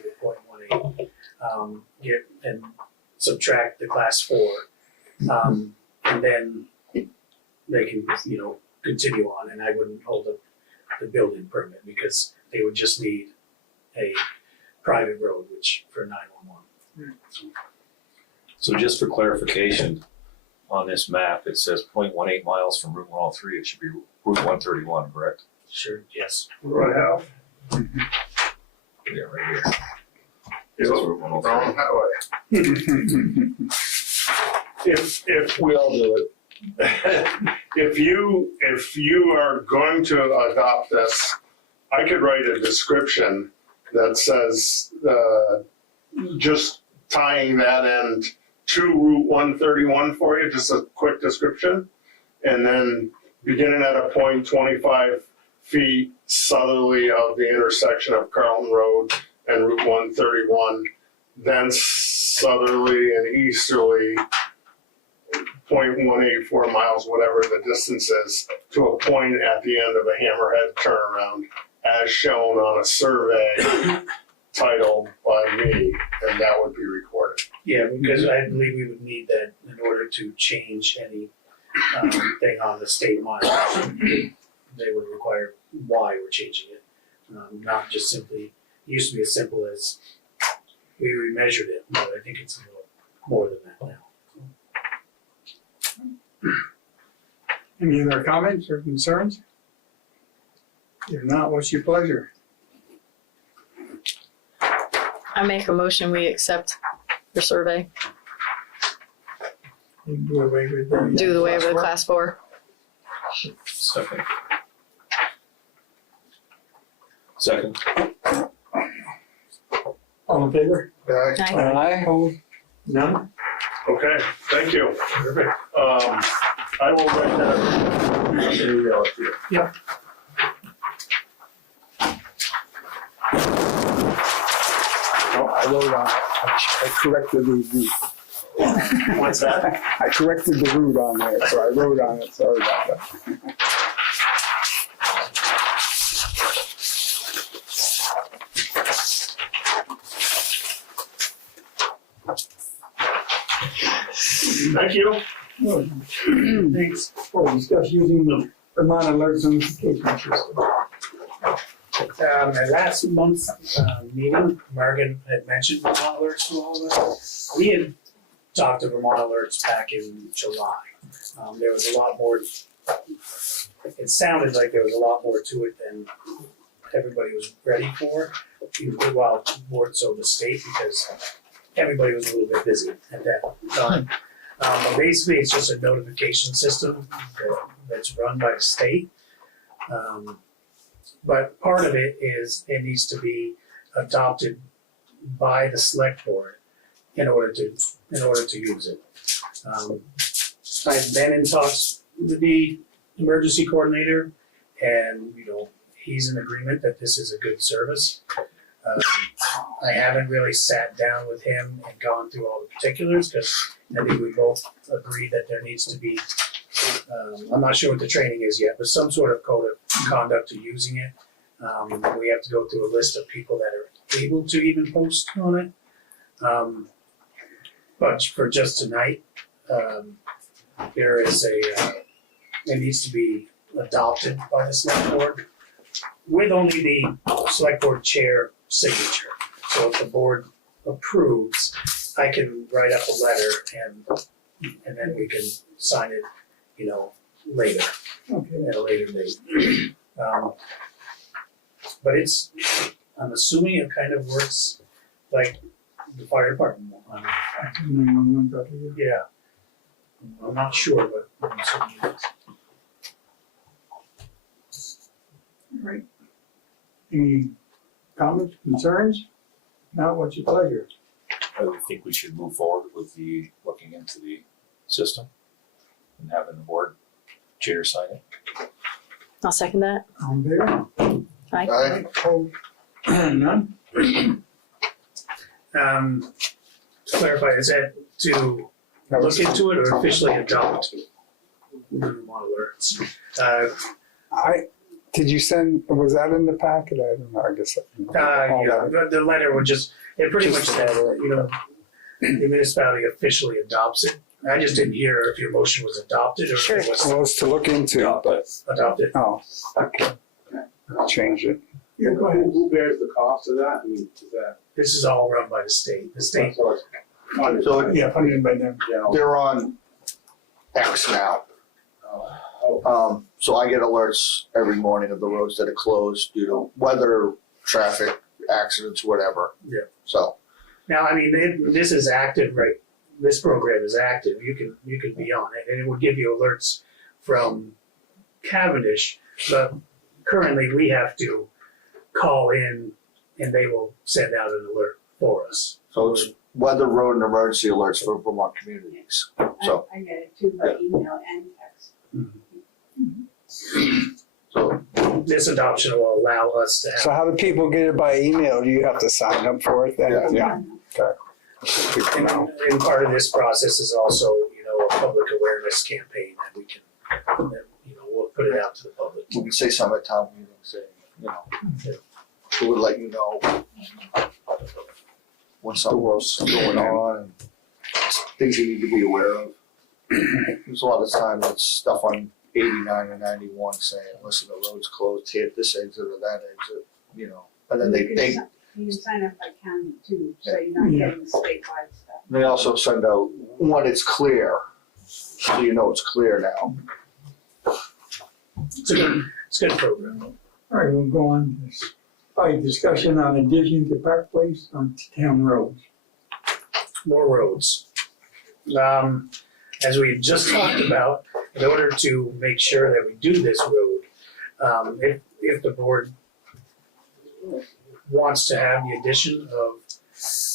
0.18. Get and subtract the class 4, and then they can continue on, and I wouldn't hold up the building permit because they would just need a private road, which for 911. So just for clarification, on this map, it says 0.18 miles from Route 103. It should be Route 131, correct? Sure, yes. Right. Yeah, right here. Is This it is Route 103. wrong that way? If We all do it. if you are going to adopt this, I could write a description that says just tying that end to Route 131 for you, just a quick description, and then beginning at a point 25 feet southerly of the intersection of Carlton Road and Route 131, then southerly and easterly 0.184 miles, whatever the distance is, to a point at the end of a hammerhead turnaround as shown on a survey titled by me, and that would be recorded. Yeah, because I believe we would need that in order to change any thing on the state mileage. They would require why we're changing it, not just simply, it used to be as simple as we remeasured it, but I think it's a little more than that now. Any other comments or concerns? If not, what's your pleasure? I make a motion, we accept the survey, You can do away with the. do the waiver of the class 4. Second. Second. All in favor? Aye. Aye. None? Okay, thank you. I will write that. Email it to you. No, I wrote on it. I corrected the route. What's that? I corrected the route on there, so I wrote on it. Sorry about that. Thank you. Thanks. Oh, discuss using the Vermont Alerts Notification System. At last month's meeting, Morgan had mentioned Vermont Alerts to all of us. We had talked to Vermont Alerts back in July. There was a lot more, it sounded like there was a lot more to it than everybody was ready for. Well, more so the state, because everybody was a little bit busy at that time. But basically, it's just a notification system that's run by the state. But part of it is it needs to be adopted by the Selectboard in order to use it. I've been in talks with the emergency coordinator, and he's in agreement that this is a good service. I haven't really sat down with him and gone through all the particulars, because I think we both agree that there needs to be, I'm not sure what the training is yet, but some sort of code of conduct to using it. We have to go through a list of people that are able to even post on it. But for just tonight, there is it needs to be adopted by the select board with only the select board chair signature. So if the board approves, I can write up a letter and then we can sign it, later, at a later date. But I'm assuming it kind of works like the fire department. Yeah. I'm not sure, but I'm assuming it is. Right. Any comments, concerns? Now, what's your pleasure? I would think we should move forward with looking into the system and having the board chair sign it. I'll second that. All in favor? Aye. Oh, none? To clarify, is that to look into it or officially adopt Vermont Alerts? Did you send, was that in the packet? I don't know, I guess. The letter would it pretty much Just said, follow the municipality officially adopts it. I just didn't hear if your motion was adopted or if it was Well, it's to look into, but, adopted. oh, okay. I'll change it. Yeah, go ahead. Who bears the cost of that? I mean, is that? This is all run by the state. The state, So it's So Yeah, funded by them. they're on X now. So I get alerts every morning of the roads that are closed due to weather, traffic, accidents, whatever. Yeah. So, now, this is active, right? This program is active. You can be on it, and it will give you alerts from Cavendish. But currently, we have to call in, and they will send out an alert for us. so it's weather, road, and emergency alerts for Vermont communities. So, I get it too by email and text. so This adoption will allow us to have. So how do people get it by email? Do you have to sign up for it then? Yeah. Okay. Good to know. And part of this process is also, a public awareness campaign that we can, we'll put it out to the public. we can say something at town meeting, saying, who would let you know when something's going on and things you need to be aware of. There's a lot of time that's stuff on 89 and 91 saying, listen, the road's closed, hit this exit or that exit, and then You can sign up by county too, so you're not getting the statewide stuff. they also send out when it's clear, so you know it's clear now. It's a good program. All right, we'll go on to this. Discussion on addition to Park Place on town roads. More roads. As we just talked about, in order to make sure that we do this road, if the board wants to have the addition of,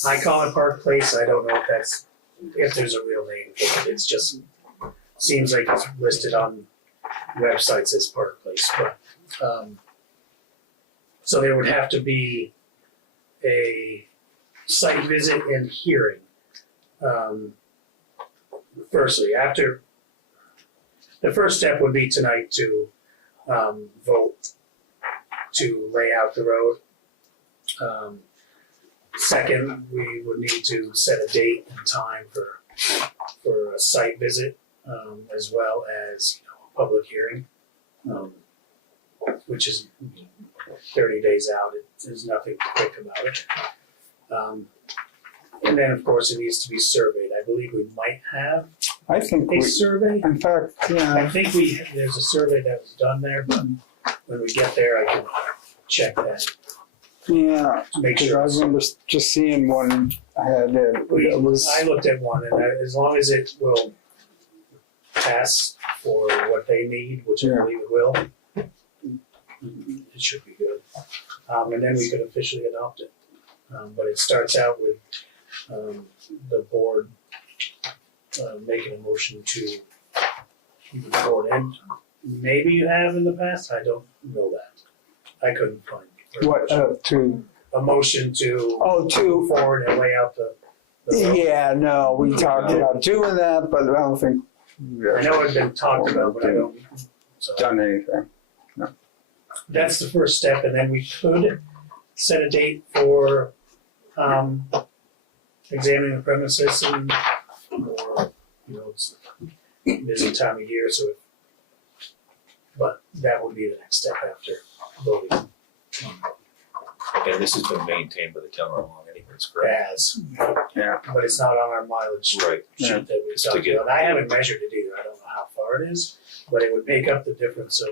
I call it Park Place, I don't know if that's if there's a real name for it. It's just, seems like it's listed on websites as Park Place, but, so there would have to be a site visit and hearing. Firstly, after, the first step would be tonight to vote to lay out the road. Second, we would need to set a date and time for a site visit, as well as, a public hearing, which is 30 days out. There's nothing quick about it. And then, of course, it needs to be surveyed. I believe we might have I think a survey. in fact, I yeah, think there's a survey that was done there, but when we get there, I can check that yeah, to make because sure. I remember just seeing one I had, it was, I looked at one, and as long as it will pass for what they need, which I Yeah. believe it will, it should be good. And then we could officially adopt it. But it starts out with the board making a motion to move forward. And maybe you have in the past, I don't know that. I couldn't find it. what, to, A motion to oh, move to, forward and lay out the road. yeah, no, we talked about doing that, but I don't think we've I know it's been talked about, but I don't. So done anything. that's the first step, and then we could set a date for examining the premises and, or, it's a busy time of year, so but that would be the next step after voting. And this has been maintained by the town all along anyways, correct? As, Yeah. but it's not on our mileage Right. sheet that we talked get- about. I haven't measured it either, I don't know how far it is, but it would make up the difference of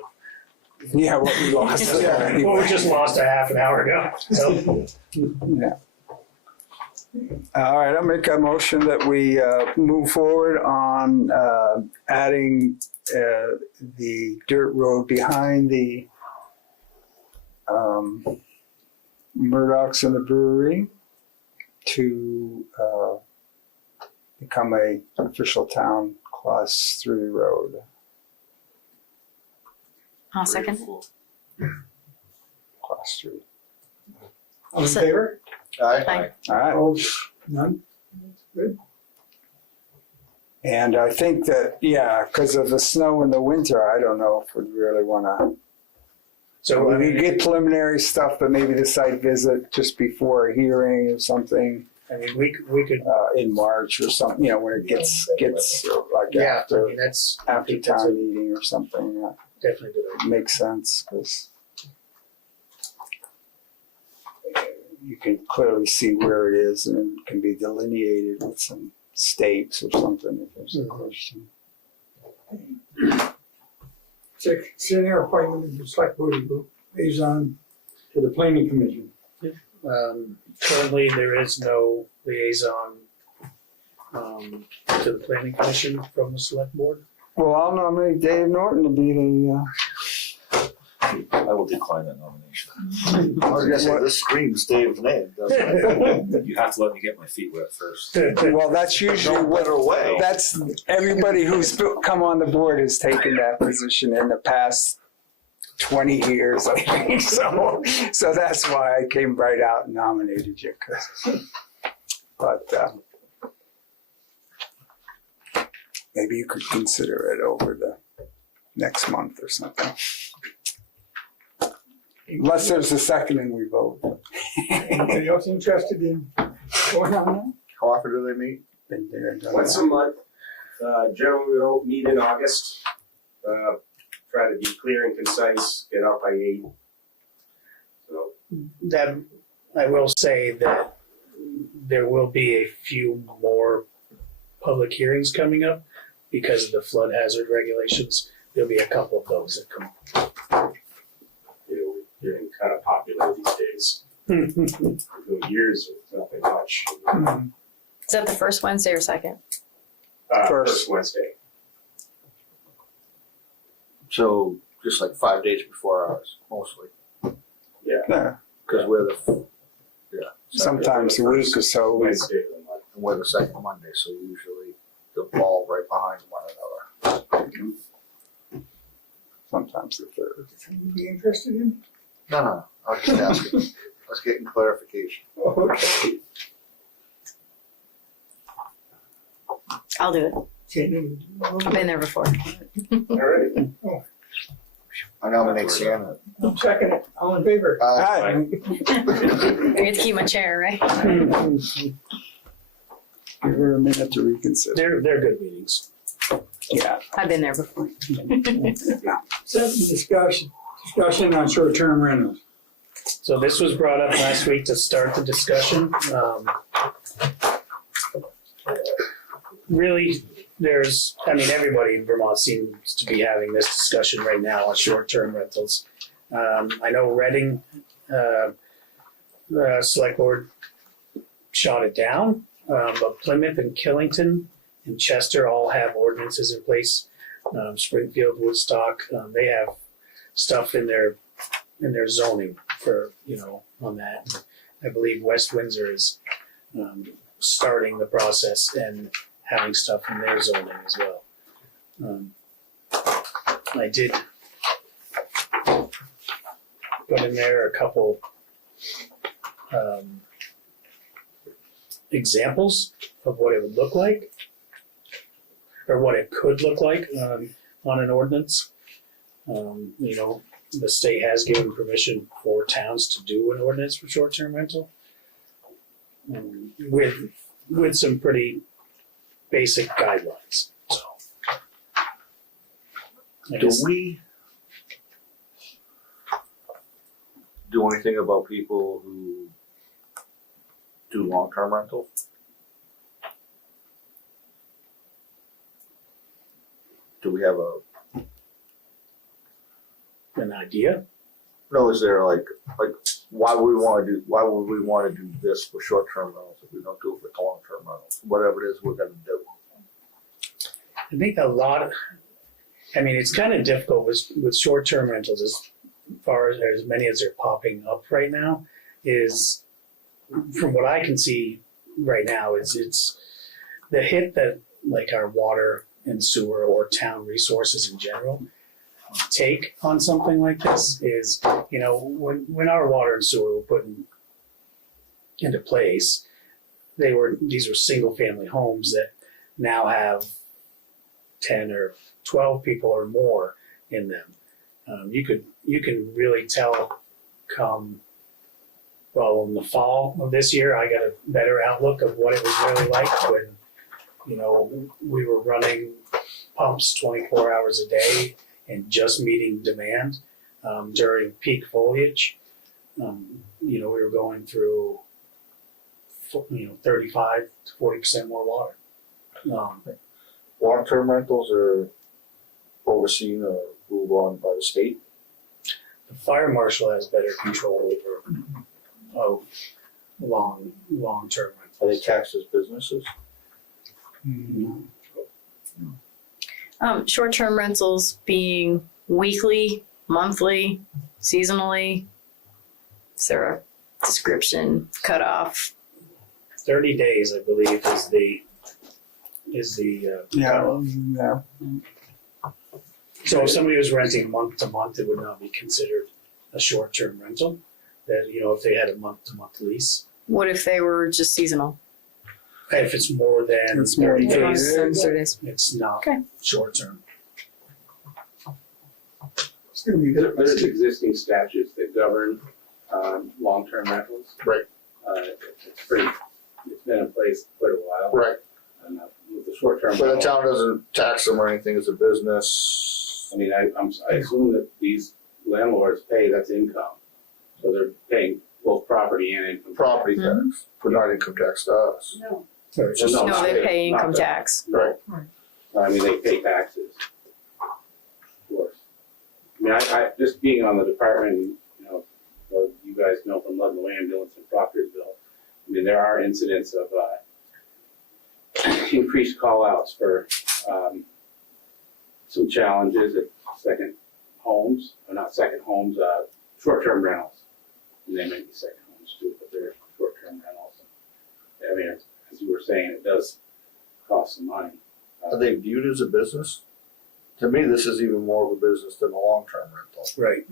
Yeah, what we lost there well, anyway. we just lost a half an hour ago, so. Yeah. All right, I'll make a motion that we move forward on adding the dirt road behind the Murdoch's and the brewery to become a official town class 3 road. I'll second. Class 3. All in So- favor? Aye. Aye. All right. Opposed? None? Good. And I think that, yeah, because of the snow in the winter, I don't know if we really want to. So, I We mean, get preliminary stuff, but maybe the site visit just before a hearing or something we could, in March or something, when it gets like yeah, I after mean, I think that's town a meeting or something. Yeah, definitely good idea. makes sense because you can clearly see where it is and it can be delineated with some stakes or something if there's a question. Consider appointment of the Selectboard liaison to the planning commission. Currently, there is no liaison to the planning commission from the select board. Well, I'll nominate Dave Norton to be the. I will decline that nomination. I was gonna say, this screams Dave's name, doesn't it? You have to let me get my feet wet first. Well, that's usually No what. better way. That's everybody who's come on the board has taken that position in the past 20 years, I think. So that's why I came right out and nominated you. But maybe you could consider it over the next month or something. Unless there's a second and we vote. Anybody else interested in going on that? How often do they meet? Been there and done Once that. a month, generally we don't meet in August. Try to be clear and concise, get out by 8. So, That, I will say that there will be a few more public hearings coming up because of the flood hazard regulations. There'll be a couple of those that come. we're getting kind of popular these days. For years, with nothing much. Is that the first Wednesday or second? First Wednesday. So, just like 5 days before ours, mostly, Yeah, because we're the, yeah. sometimes a week or so. Wednesday of the month. and we're the second Monday, so usually they'll fall right behind one another. Sometimes the third. Would be interested in? No, I was just asking. I was getting clarification. Okay. I'll do it. Okay. I've been there before. All right. I nominate Shannon. I'll second it. All in favor? Hi. I get to keep my chair, right? Give her a minute to reconsider. They're good meetings. Yeah. I've been there before. Discussion on short-term rentals. So this was brought up last week to start the discussion. Really, everybody in Vermont seems to be having this discussion right now on short-term rentals. I know Reading, Selectboard shot it down, but Plymouth and Killington and Chester all have ordinances in place. Springfield, Woodstock, they have stuff in their zoning for, on that. I believe West Windsor is starting the process and having stuff in their zoning as well. I did put in there a couple examples of what it would look like, or what it could look like on an ordinance. The state has given permission for towns to do an ordinance for short-term rental with some pretty basic guidelines. So, Do we do anything about people who do long-term rental? Do we have an idea? No, is there like why would we want to do this for short-term rentals if we don't do it for long-term rentals? Whatever it is we're gonna do. I think it's kind of difficult with short-term rentals as far as many as they're popping up right now is, from what I can see right now, it's the hit that like our water and sewer or town resources in general take on something like this is, when our water and sewer were put into place, these were single family homes that now have 10 or 12 people or more in them. You can really tell in the fall of this year, I got a better outlook of what it was really like when, we were running pumps 24 hours a day and just meeting demand during peak foliage. We were going through 35 to 40% more water. Long-term rentals are overseen or ruled on by the state. The fire marshal has better control over long-term rentals. Are they taxed as businesses? Short-term rentals being weekly, monthly, seasonally. Is there a description, cutoff? 30 days, I believe, is the Yeah. So if somebody was renting month to month, it would not be considered a short-term rental. That, if they had a month-to-month lease. What if they were just seasonal? If it's more than It's more 30 than days, 30 days. it's not Okay. short-term. There's existing statutes that govern long-term rentals. Right. It's been in place quite a while. Right. And with the short-term But the rental, town doesn't tax them or anything as a business. I mean, I assume that these landlords pay, that's income. So they're paying both property and income. Property tax, but not income tax to us. No. Or it's just No, No, they pay not income that. tax. Right. I mean, they pay taxes. Of course. I mean, I just being on the department, you guys know from Ludlow Ambulance and Proctorsville, I mean, there are incidents of increased call-outs for some challenges at short-term rentals. And they may be second homes too, but they're short-term rentals. I mean, as as you were saying, it does cost some money. Are they viewed as a business? To me, this is even more of a business than a long-term rental. Right.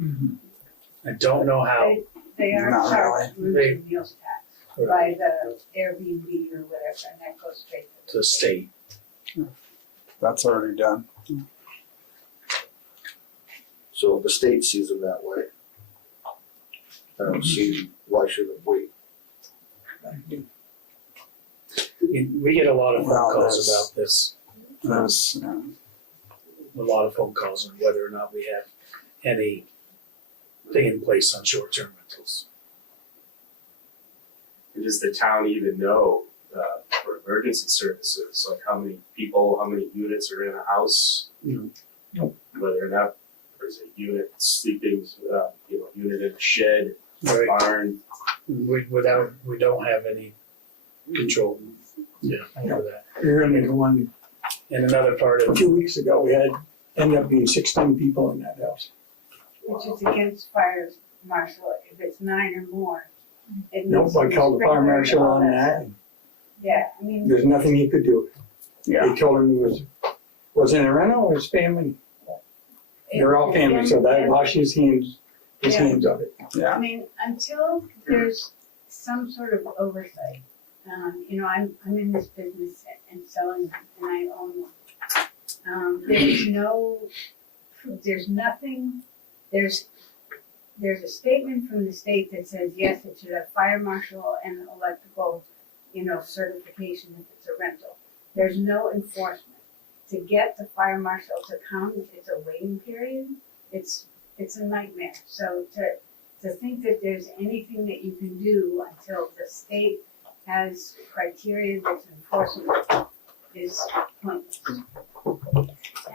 I don't know how. They are Not charged really. room and meals tax by the Airbnb or whatever, and that goes straight To the state. That's already done. So if the state sees them that way, I don't see why shouldn't we? We get a lot of phone Well, calls there's- about this. There's, A lot of phone calls on whether or not we have anything in place on short-term rentals. And does the town even know, for emergency services, like how many people, how many units are in a house? No. Whether or not there's a unit sleeping, unit in a shed, Right. barn. We don't have any control. Yeah, over that. Really, the one, And another part a of, few weeks ago, we had, ended up being 16 people in that house. which is against fire marshal, if it's 9 or more. It Nope, needs to I be called the fire sprinkled and marshal all on that. Yeah, I mean, There's nothing he could do. yeah. They told him he was in a rental or his family. They're all family, so that washes his hands of it. I mean, until there's some sort of oversight, I'm in this business and selling them, and I own one. There's nothing, there's a statement from the state that says, yes, it should have fire marshal and electrical, certification if it's a rental. There's no enforcement. To get the fire marshal to come, it's a waiting period. It's a nightmare. So to think that there's anything that you can do until the state has criteria that's enforceable is pointless.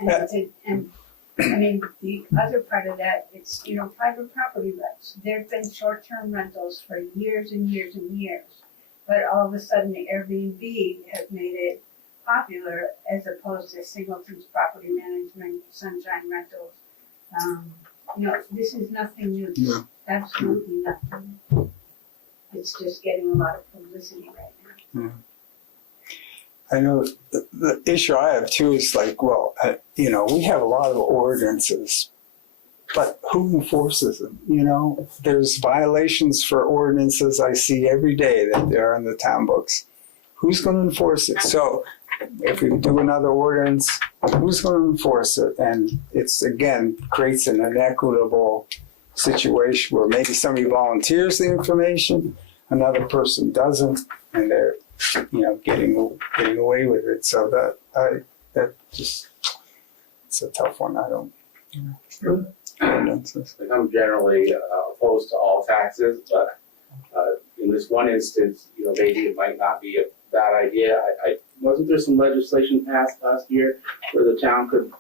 And the other part of that, it's, private property rights. There've been short-term rentals for years and years and years. But all of a sudden, the Airbnb has made it popular as opposed to Singleton's property management, Sunshine Rentals. This is nothing new. Yeah. Absolutely nothing new. It's just getting a lot of publicity right now. I know the issue I have too is like, we have a lot of ordinances, but who enforces them? There's violations for ordinances I see every day that they're in the town books. Who's going to enforce it? So if we do another ordinance, who's going to enforce it? And it's, again, creates an inequitable situation where maybe somebody volunteers the information, another person doesn't, and they're, getting away with it. So it's a tough one. I don't, ordinances. Like, I'm generally opposed to all taxes, but in this one instance, maybe it might not be a bad idea. Wasn't there some legislation passed last year where the town could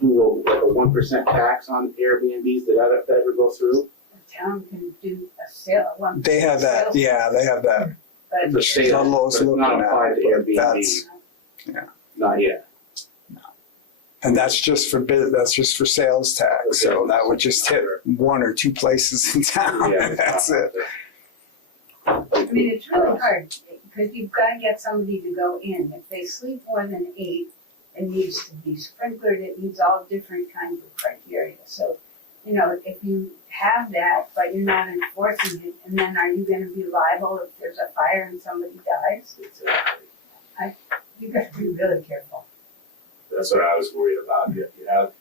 do a 1% tax on Airbnbs? Did that ever go through? The town can do a sale. They have that. Yeah, they have that. But The state, Some but laws it's not looking at applied to it, but Airbnb. that's- Not yet. And that's just for sales tax. So that would just hit one or two places in town. Yeah, That's it. it's really hard because you've got to get somebody to go in. If they sleep more than 8, it needs to be sprinklered. It needs all different kinds of criteria. So, if you have that, but you're not enforcing it, and then are you going to be liable if there's a fire and somebody dies? You've got to be really careful. That's what I was worried about. If you have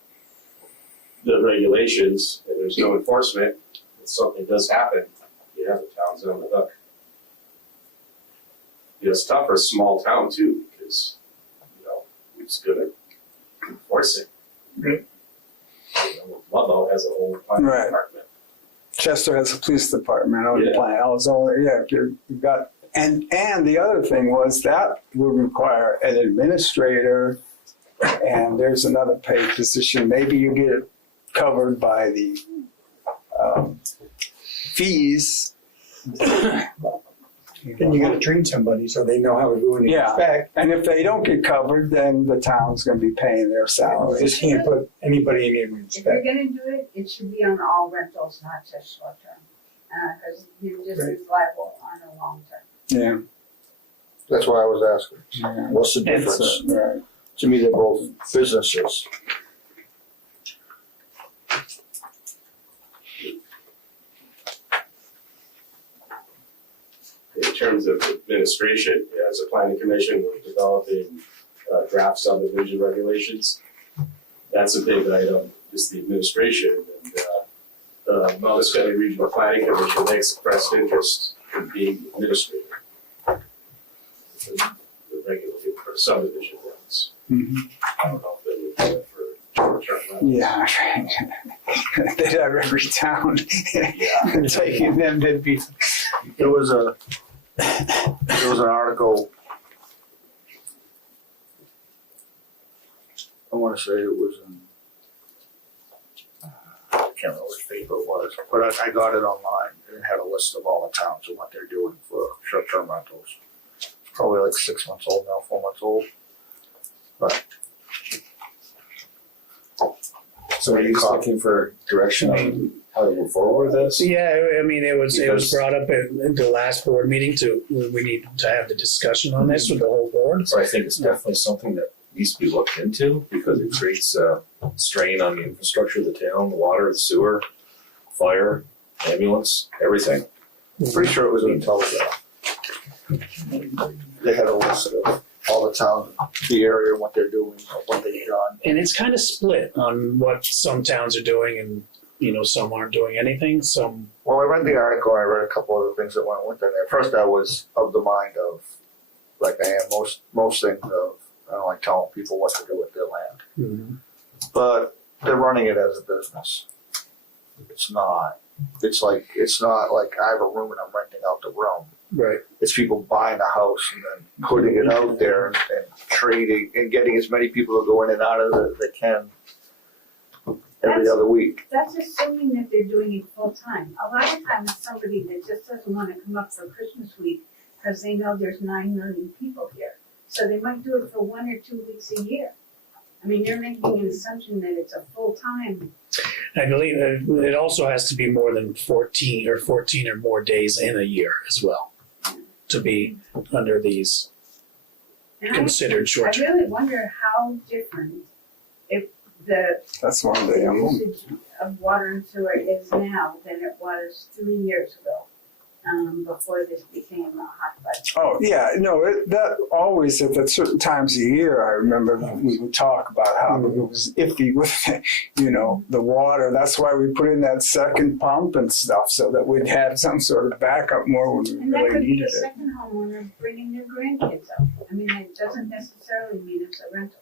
the regulations and there's no enforcement, if something does happen, the town's on the hook. It's tough for a small town too, because, who's gonna enforce it? Right. Ludlow has a whole fire Right. department. Chester has a police department on the Yeah. plan. You've got, and the other thing was that would require an administrator, and there's another paid position. Maybe you get it covered by the fees. Then you gotta train somebody so they know how to do an Yeah. inspect. And if they don't get covered, then the town's gonna be paying their You salaries. just can't put anybody in there to If you're inspect. going to do it, it should be on all rentals, not just short term. Because you're just as liable on a long term. Yeah. That's why I was asking. Yeah. What's the It's, difference? Right. To me, they're both businesses. In terms of administration, as a planning commission, we're developing draft subdivision regulations. That's a big item, is the administration. And Mount Scully Regional Planning Commission, they expressed interest in being administrator. The regular for subdivision routes. Mhm. I don't know if they would do it for short-term rentals. Yeah, right. They'd have every town taking them to be. There was an article, I want to say it was in, I can't remember which paper it was, but I got it online, and it had a list of all the towns and what they're doing for short-term rentals. It's probably like 6 months old now, 4 months old. But So are you just looking for direction on how to move forward with this? So yeah, I mean, it was Because- brought up in the last board meeting we need to have the discussion on this with the whole board. So I think it's definitely something that needs to be looked into because it creates a strain on the infrastructure of the town, the water, the sewer, fire, ambulance, everything. I'm pretty sure it was in Telegraph. They had a list of all the towns, the area, what they're doing, what they've done. And it's kind of split on what some towns are doing and, some aren't doing anything, some, Well, I read the article, and I read a couple of the things that went with it. At first, I was of the mind of, like I am most things of, I don't like telling people what to do with their land. But they're running it as a business. It's not like I have a room and I'm renting out the room. right. It's people buying a house and then putting it out there and trading and getting as many people to go in and out of it as they can every other week. That's assuming that they're doing it full time. A lot of times it's somebody that just doesn't wanna come up for Christmas week because they know there's 9 million people here. So they might do it for 1 or 2 weeks a year. I mean, they're making an assumption that it's a full time. I believe it also has to be more than 14 or more days in a year as well to be under these And considered I short term. really wonder how different if the That's one day. usage of water and sewer is now than it was 3 years ago, before this became a hotbed. Oh, yeah, no, that always at certain times of year, I remember we would talk about how it was iffy with, the water. That's why we put in that second pump and stuff, so that we'd have some sort of backup more when we And that really could be needed a it. second homeowner bringing their grandkids up. I mean, it doesn't necessarily mean it's a rental.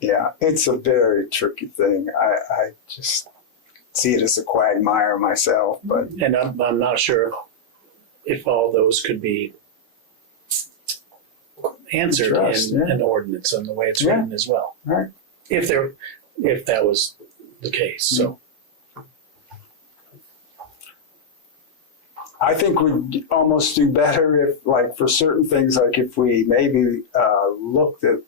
Yeah, it's a very tricky thing. I just see it as a quagmire myself, but And I'm not sure if all those could be answered Addressed, in yeah. an ordinance and the way it's Yeah. written as well. Right. If that was the case, so. I think we'd almost do better if, like, for certain things, like if we maybe looked at,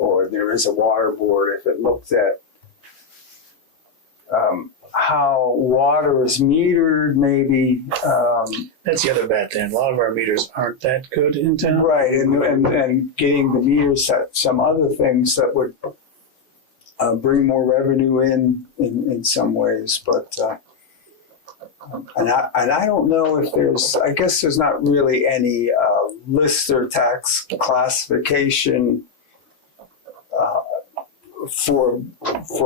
or there is a water board, if it looked at how water is metered, maybe. That's the other bad thing. A lot of our meters aren't that good in town. Right, and getting the meters at some other things that would bring more revenue in some ways, but and I don't know if I guess there's not really any list or tax classification for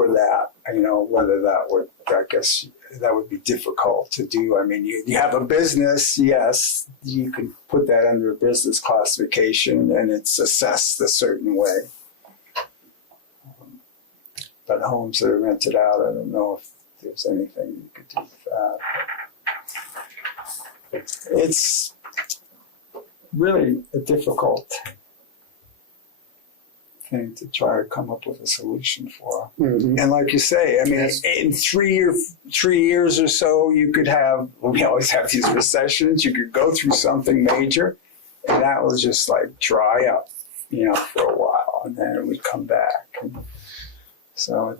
that, whether that would, I guess that would be difficult to do. I mean, you have a business, yes, you can put that under a business classification and it's assessed a certain way. But homes that are rented out, I don't know if there's anything you could do with that. It's really a difficult thing to try to come up with a solution for. Mm-hmm. And like you say, I mean, in 3 years or so, you could have, we always have these recessions, you could go through something major, and that will just like dry up, for a while, and then it would come back. And so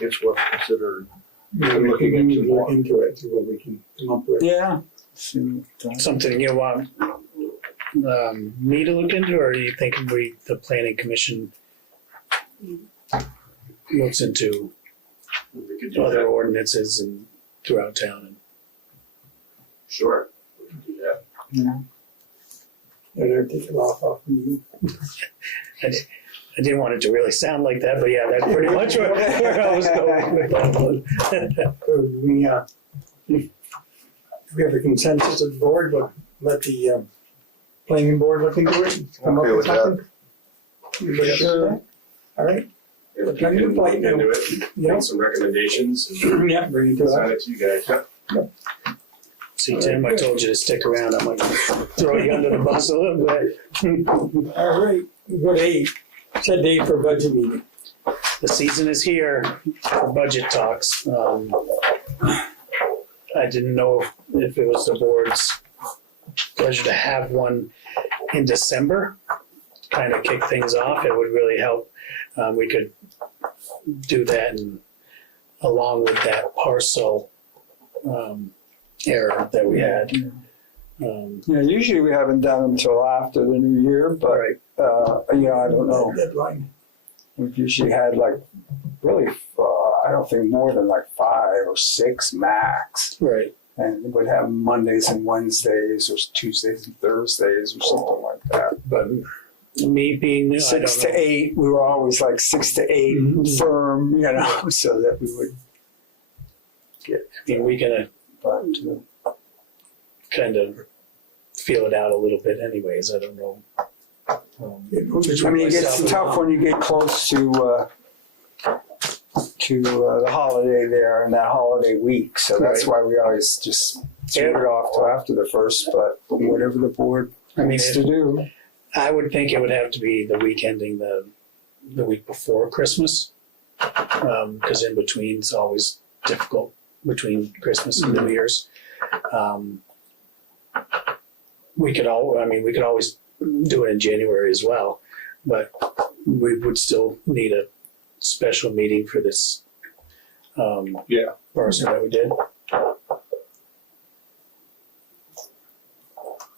It's worth considering. Maybe we looking can into look more. into it, see what we can come up with. Yeah. Something you want me to look into, or are you thinking the planning commission looks into We could do other that. ordinances and throughout town? Sure, we can do that. Yeah. Better take it off you. I didn't want it to really sound like that, but yeah, that's pretty much where I was going with that one. So we, if we have a consensus of the board, but let the planning board look into it, come up Okay with with that. something. Everybody okay with that? All right, If you Can you can look invite them? into it, Yeah. make some recommendations and yeah, bring it to send us. it to you guys. See, Tim, I told you to stick around. I'm gonna throw you under the bus a little bit. All right, good date, set date for budget meeting. The season is here for budget talks. I didn't know if it was the board's pleasure to have one in December, kind of kick things off. It would really help. We could do that and along with that parcel error that we had. Yeah, usually we haven't done them until after the new year, but, I don't know. Deadline. We've usually had like, really, I don't think more than like 5 or 6 max. Right. And we would have Mondays and Wednesdays or Tuesdays and Thursdays or something like that. But me being new, I 6 don't to know. 8, we were always like 6 to 8 Mhm. firm, so that we would I mean, we can but, kind of feel it out a little bit anyways. I don't know. I mean, it gets tough when you get close to the holiday there and that holiday week. So that's why we always just throw it off till after the first. But whatever the board I mean, needs to do. I would think it would have to be the week ending the week before Christmas, because in between is always difficult between Christmas and New Year's. We could always do it in January as well, but we would still need a special meeting for this parcel that we did.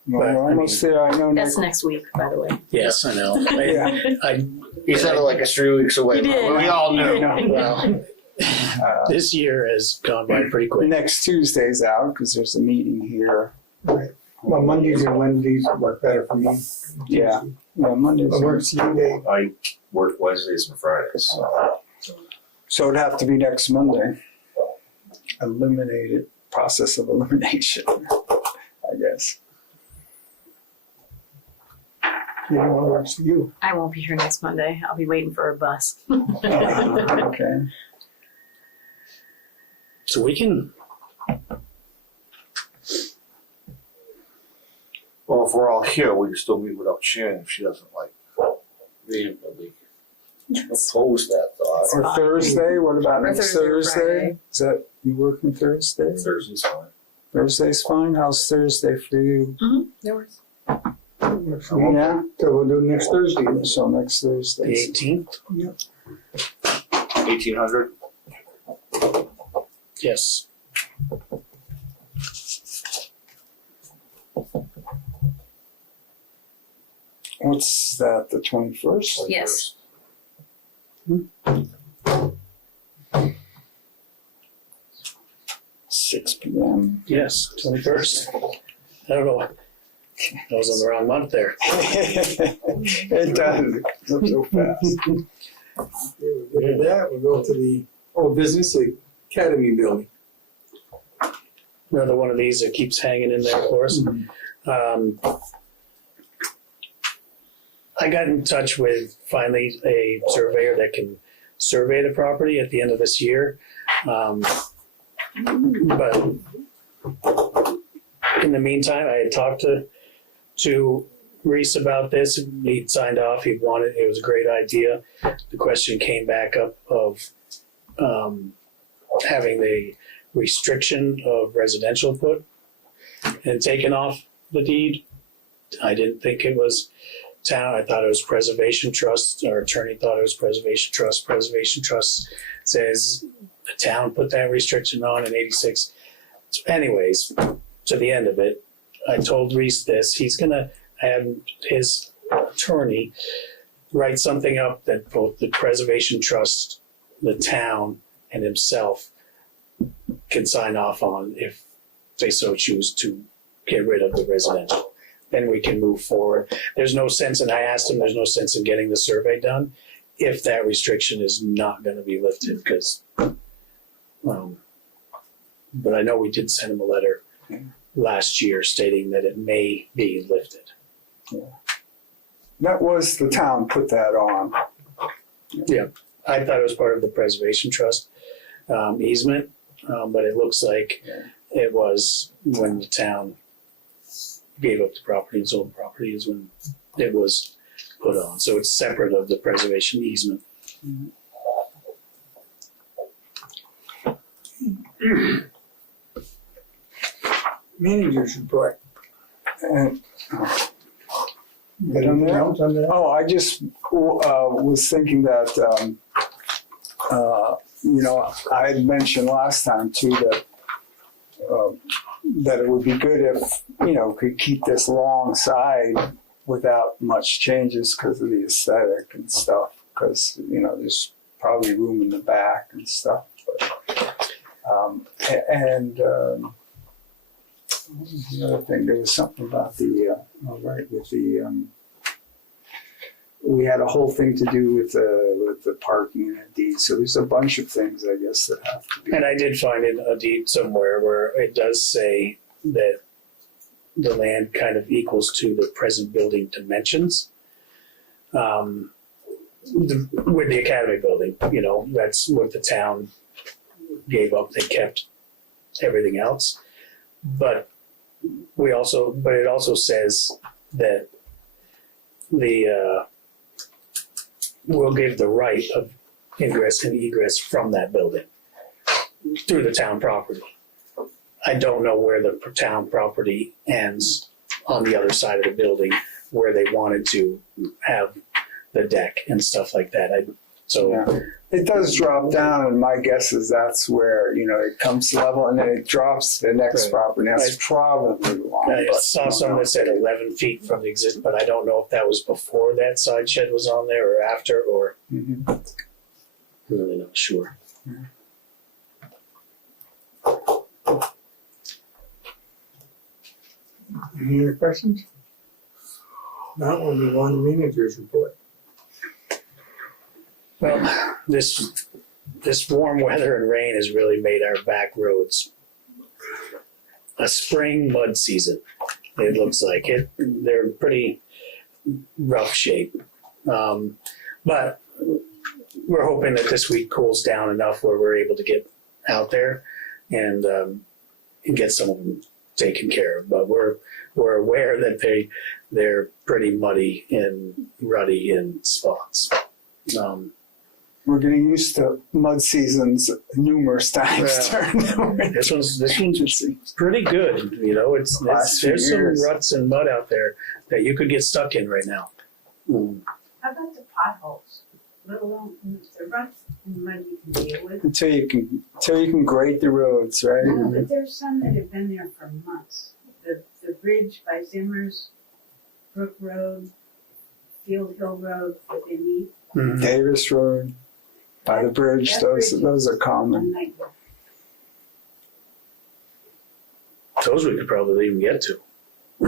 We're almost there. I know That's next. next week, by the way. Yes, I know. Yeah. He sounded like it's 3 weeks away. He did. We all knew. Well, this year has gone by pretty quick. Next Tuesday's out because there's a meeting here. Right. Well, Mondays and Wednesdays work better for me. Yeah. Yeah, Mondays. What works for you, Dave? I work Wednesdays and Fridays, So it'd have to be next Monday. Eliminated process of elimination, I guess. You know what works for you? I won't be here next Monday. I'll be waiting for a bus. Okay. So we can, Well, if we're all here, we can still meet without Shannon if she doesn't like vehemently oppose that thought. Or Thursday, what about Or next Thursday or Thursday? Friday. Is that, you working Thursday? Thursday's fine. Thursday's fine, how's Thursday for you? That works. Works for me. Yeah, So we'll do next Thursday. then. so next the Thursday. 18th? 1800? Yes. What's that, the 21st? Yes. 6 p.m. Yes, 21st. I don't know. I was on the wrong month there. It does, it goes up so fast. With that, we'll go to the old business academy building. Another one of these that keeps hanging in there for us. I got in touch with finally a surveyor that can survey the property at the end of this year. But in the meantime, I had talked to Reese about this. He'd signed off. It was a great idea. The question came back up of having the restriction of residential put and taken off the deed. I didn't think it was town, I thought it was Preservation Trust, our attorney thought it was Preservation Trust. Preservation Trust says the town put that restriction on in '86. Anyways, to the end of it, I told Reese this, he's gonna have his attorney write something up that both the Preservation Trust, the town, and himself can sign off on if they so choose to get rid of the residential. Then we can move forward. There's no sense, and I asked him, there's no sense in getting the survey done if that restriction is not gonna be lifted, because, but I know we did send him a letter last year stating that it may be lifted. That was, the town put that on. Yeah, I thought it was part of the Preservation Trust easement, but it looks like it was when the town gave up the property and sold the property is when it was put on. So it's separate of the preservation easement. Managers report. And Got anything else on that? Oh, I just was thinking that, I had mentioned last time too that it would be good if, could keep this long side without much changes because of the aesthetic and stuff. Because, there's probably room in the back and stuff. But, the other thing, there was something about we had a whole thing to do with the parking and a deed. So there's a bunch of things, I guess, that have to be. And I did find in a deed somewhere where it does say that the land kind of equals to the present building dimensions. With the academy building, that's what the town gave up. They kept everything else. But it also says that we'll give the right of ingress and egress from that building through the town property. I don't know where the town property ends on the other side of the building where they wanted to have the deck and stuff like that. It does drop down, and my guess is that's where, it comes level and then it drops to the next property. That's probably long. I saw some that said 11 feet from the exist, but I don't know if that was before that side shed was on there or after, or really not sure. Any other questions? Now we'll move on to manager's report. Well, this warm weather and rain has really made our back roads a spring mud season. It looks like it. They're pretty rough shape. But we're hoping that this week cools down enough where we're able to get out there and get some of them taken care of. But we're aware that they're pretty muddy and ruddy in spots. We're getting used to mud seasons numerous times. This one's pretty good. There's some ruts and mud out there that you could get stuck in right now. How about the potholes? Let alone the ruts and mud you can deal with. Until you can grade the roads, right? No, but there's some that have been there for months. The bridge by Zimmer's, Brook Road, Field Hill Road that they meet. Davis Road, by the bridge, those are common. Those we could probably even get to.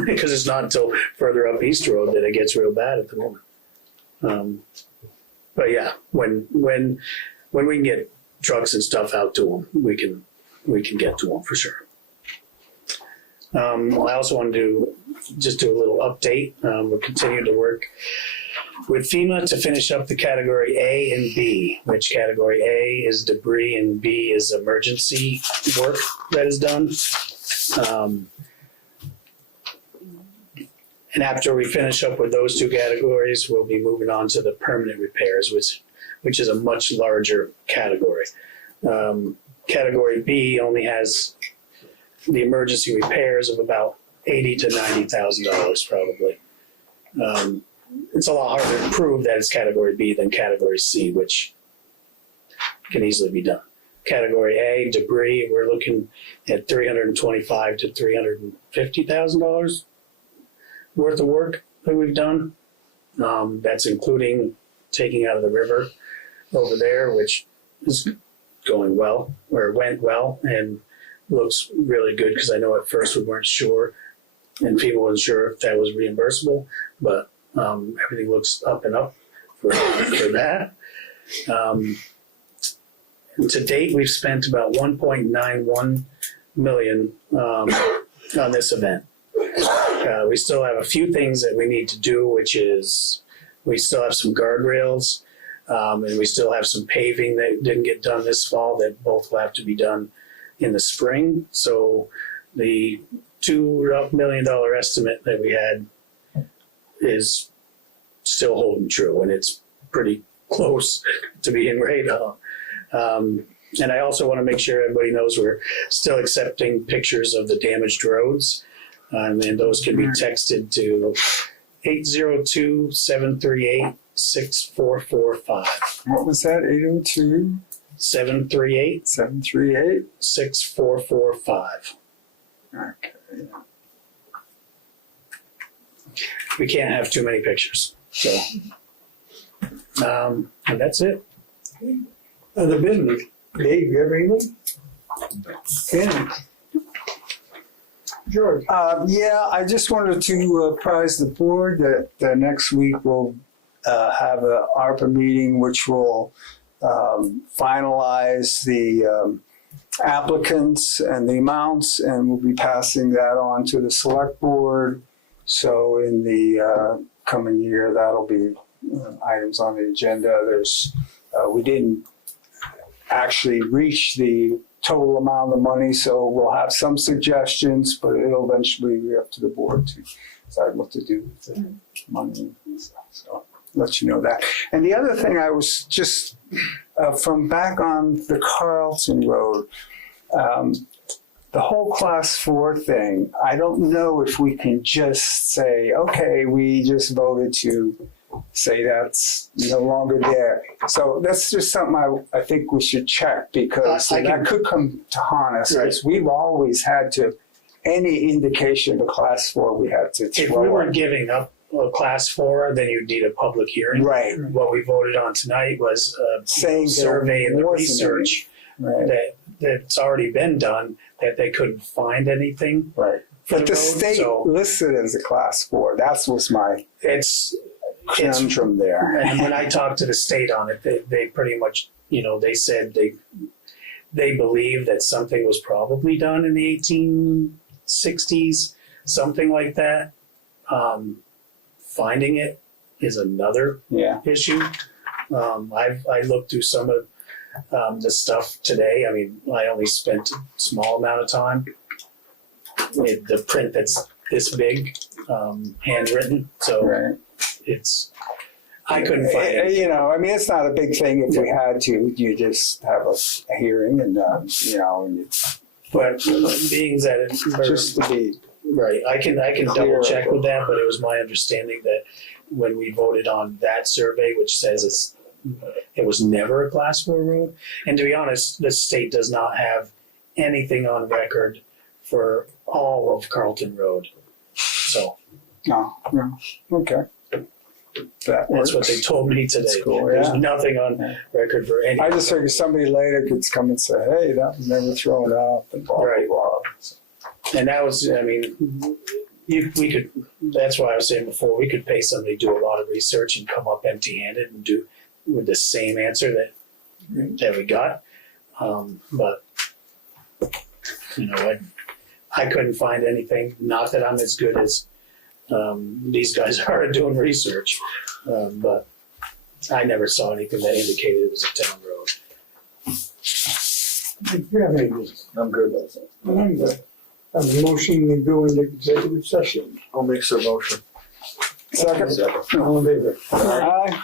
Because it's not until further up East Road that it gets real bad at the moment. But yeah, when we can get trucks and stuff out to them, we can get to them for sure. I also want to just do a little update. We're continuing to work with FEMA to finish up the category A and B, which category A is debris and B is emergency work that is done. And after we finish up with those two categories, we'll be moving on to the permanent repairs, which is a much larger category. Category B only has the emergency repairs of about $80,000 to $90,000 probably. it's a lot harder to prove that it's category B than category C, which can easily be done. Category A, debris, we're looking at $325,000 to $350,000 worth of work that we've done. That's including taking out of the river over there, which is going well, or went well, and looks really good, because I know at first we weren't sure, and people wasn't sure if that was reimbursable, but everything looks up and up for that. And to date, we've spent about $1.91 million on this event. We still have a few things that we need to do, which is we still have some guardrails, and we still have some paving that didn't get done this fall that both will have to be done in the spring. So the $2 million estimate that we had is still holding true, and it's pretty close to being right on. And I also want to make sure everybody knows we're still accepting pictures of the damaged roads, and those can be texted to 802-738-6445. What was that, 802? 738 738? 6445. Okay. We can't have too many pictures, so. And that's it. The business. Dave, you have anything? Ken? George? Yeah, I just wanted to apprise the board that next week we'll have a ARPA meeting, which will finalize the applicants and the amounts, and we'll be passing that on to the select board. So in the coming year, that'll be items on the agenda. We didn't actually reach the total amount of money, so we'll have some suggestions, but it'll eventually be up to the board to decide what to do with the money. So let you know that. And the other thing, I was just from back on the Carlton Road, the whole class 4 thing, I don't know if we can just say, okay, we just voted to say that's no longer there. So that's just something I think we should check, because that could come to haunt us, because we've always had to, any indication of a class 4, we had to throw. If we were giving up a class 4, then you'd need a public hearing. Right. What we voted on tonight was a Saying survey and the research right. that's already been done, that they couldn't find anything. Right. For But the state listed it as a class 4. That's what's my conundrum there. And when I talked to the state on it, they pretty much, they said they believe that something was probably done in the 1860s, something like that. Finding it is another issue. I looked through some of the stuff today. I mean, I only spent a small amount of time. The print that's this big, handwritten, so I couldn't find it. I mean, it's not a big thing if we had to. You just have a hearing and, But being that it's just to be right, I can double check with that, but it was my understanding that when we voted on that survey, which says it was never a class 4 road, and to be honest, the state does not have anything on record for all of Carlton Road. So. No. Okay. That's what they told me today. Cool, There's nothing on record for any. I just figured somebody later could come and say, hey, that was never thrown up and blah, blah, blah. And that was, I mean, we could, that's why I was saying before, we could pay somebody to do a lot of research and come up empty-handed and do with the same answer that we got. But, I couldn't find anything. Not that I'm as good as these guys are at doing research, but I never saw anything that indicated it was a town road. Do you have anything? I'm good. I'm good. I have a motion to go into executive session. I'll make some motion. Second. All in favor? Aye.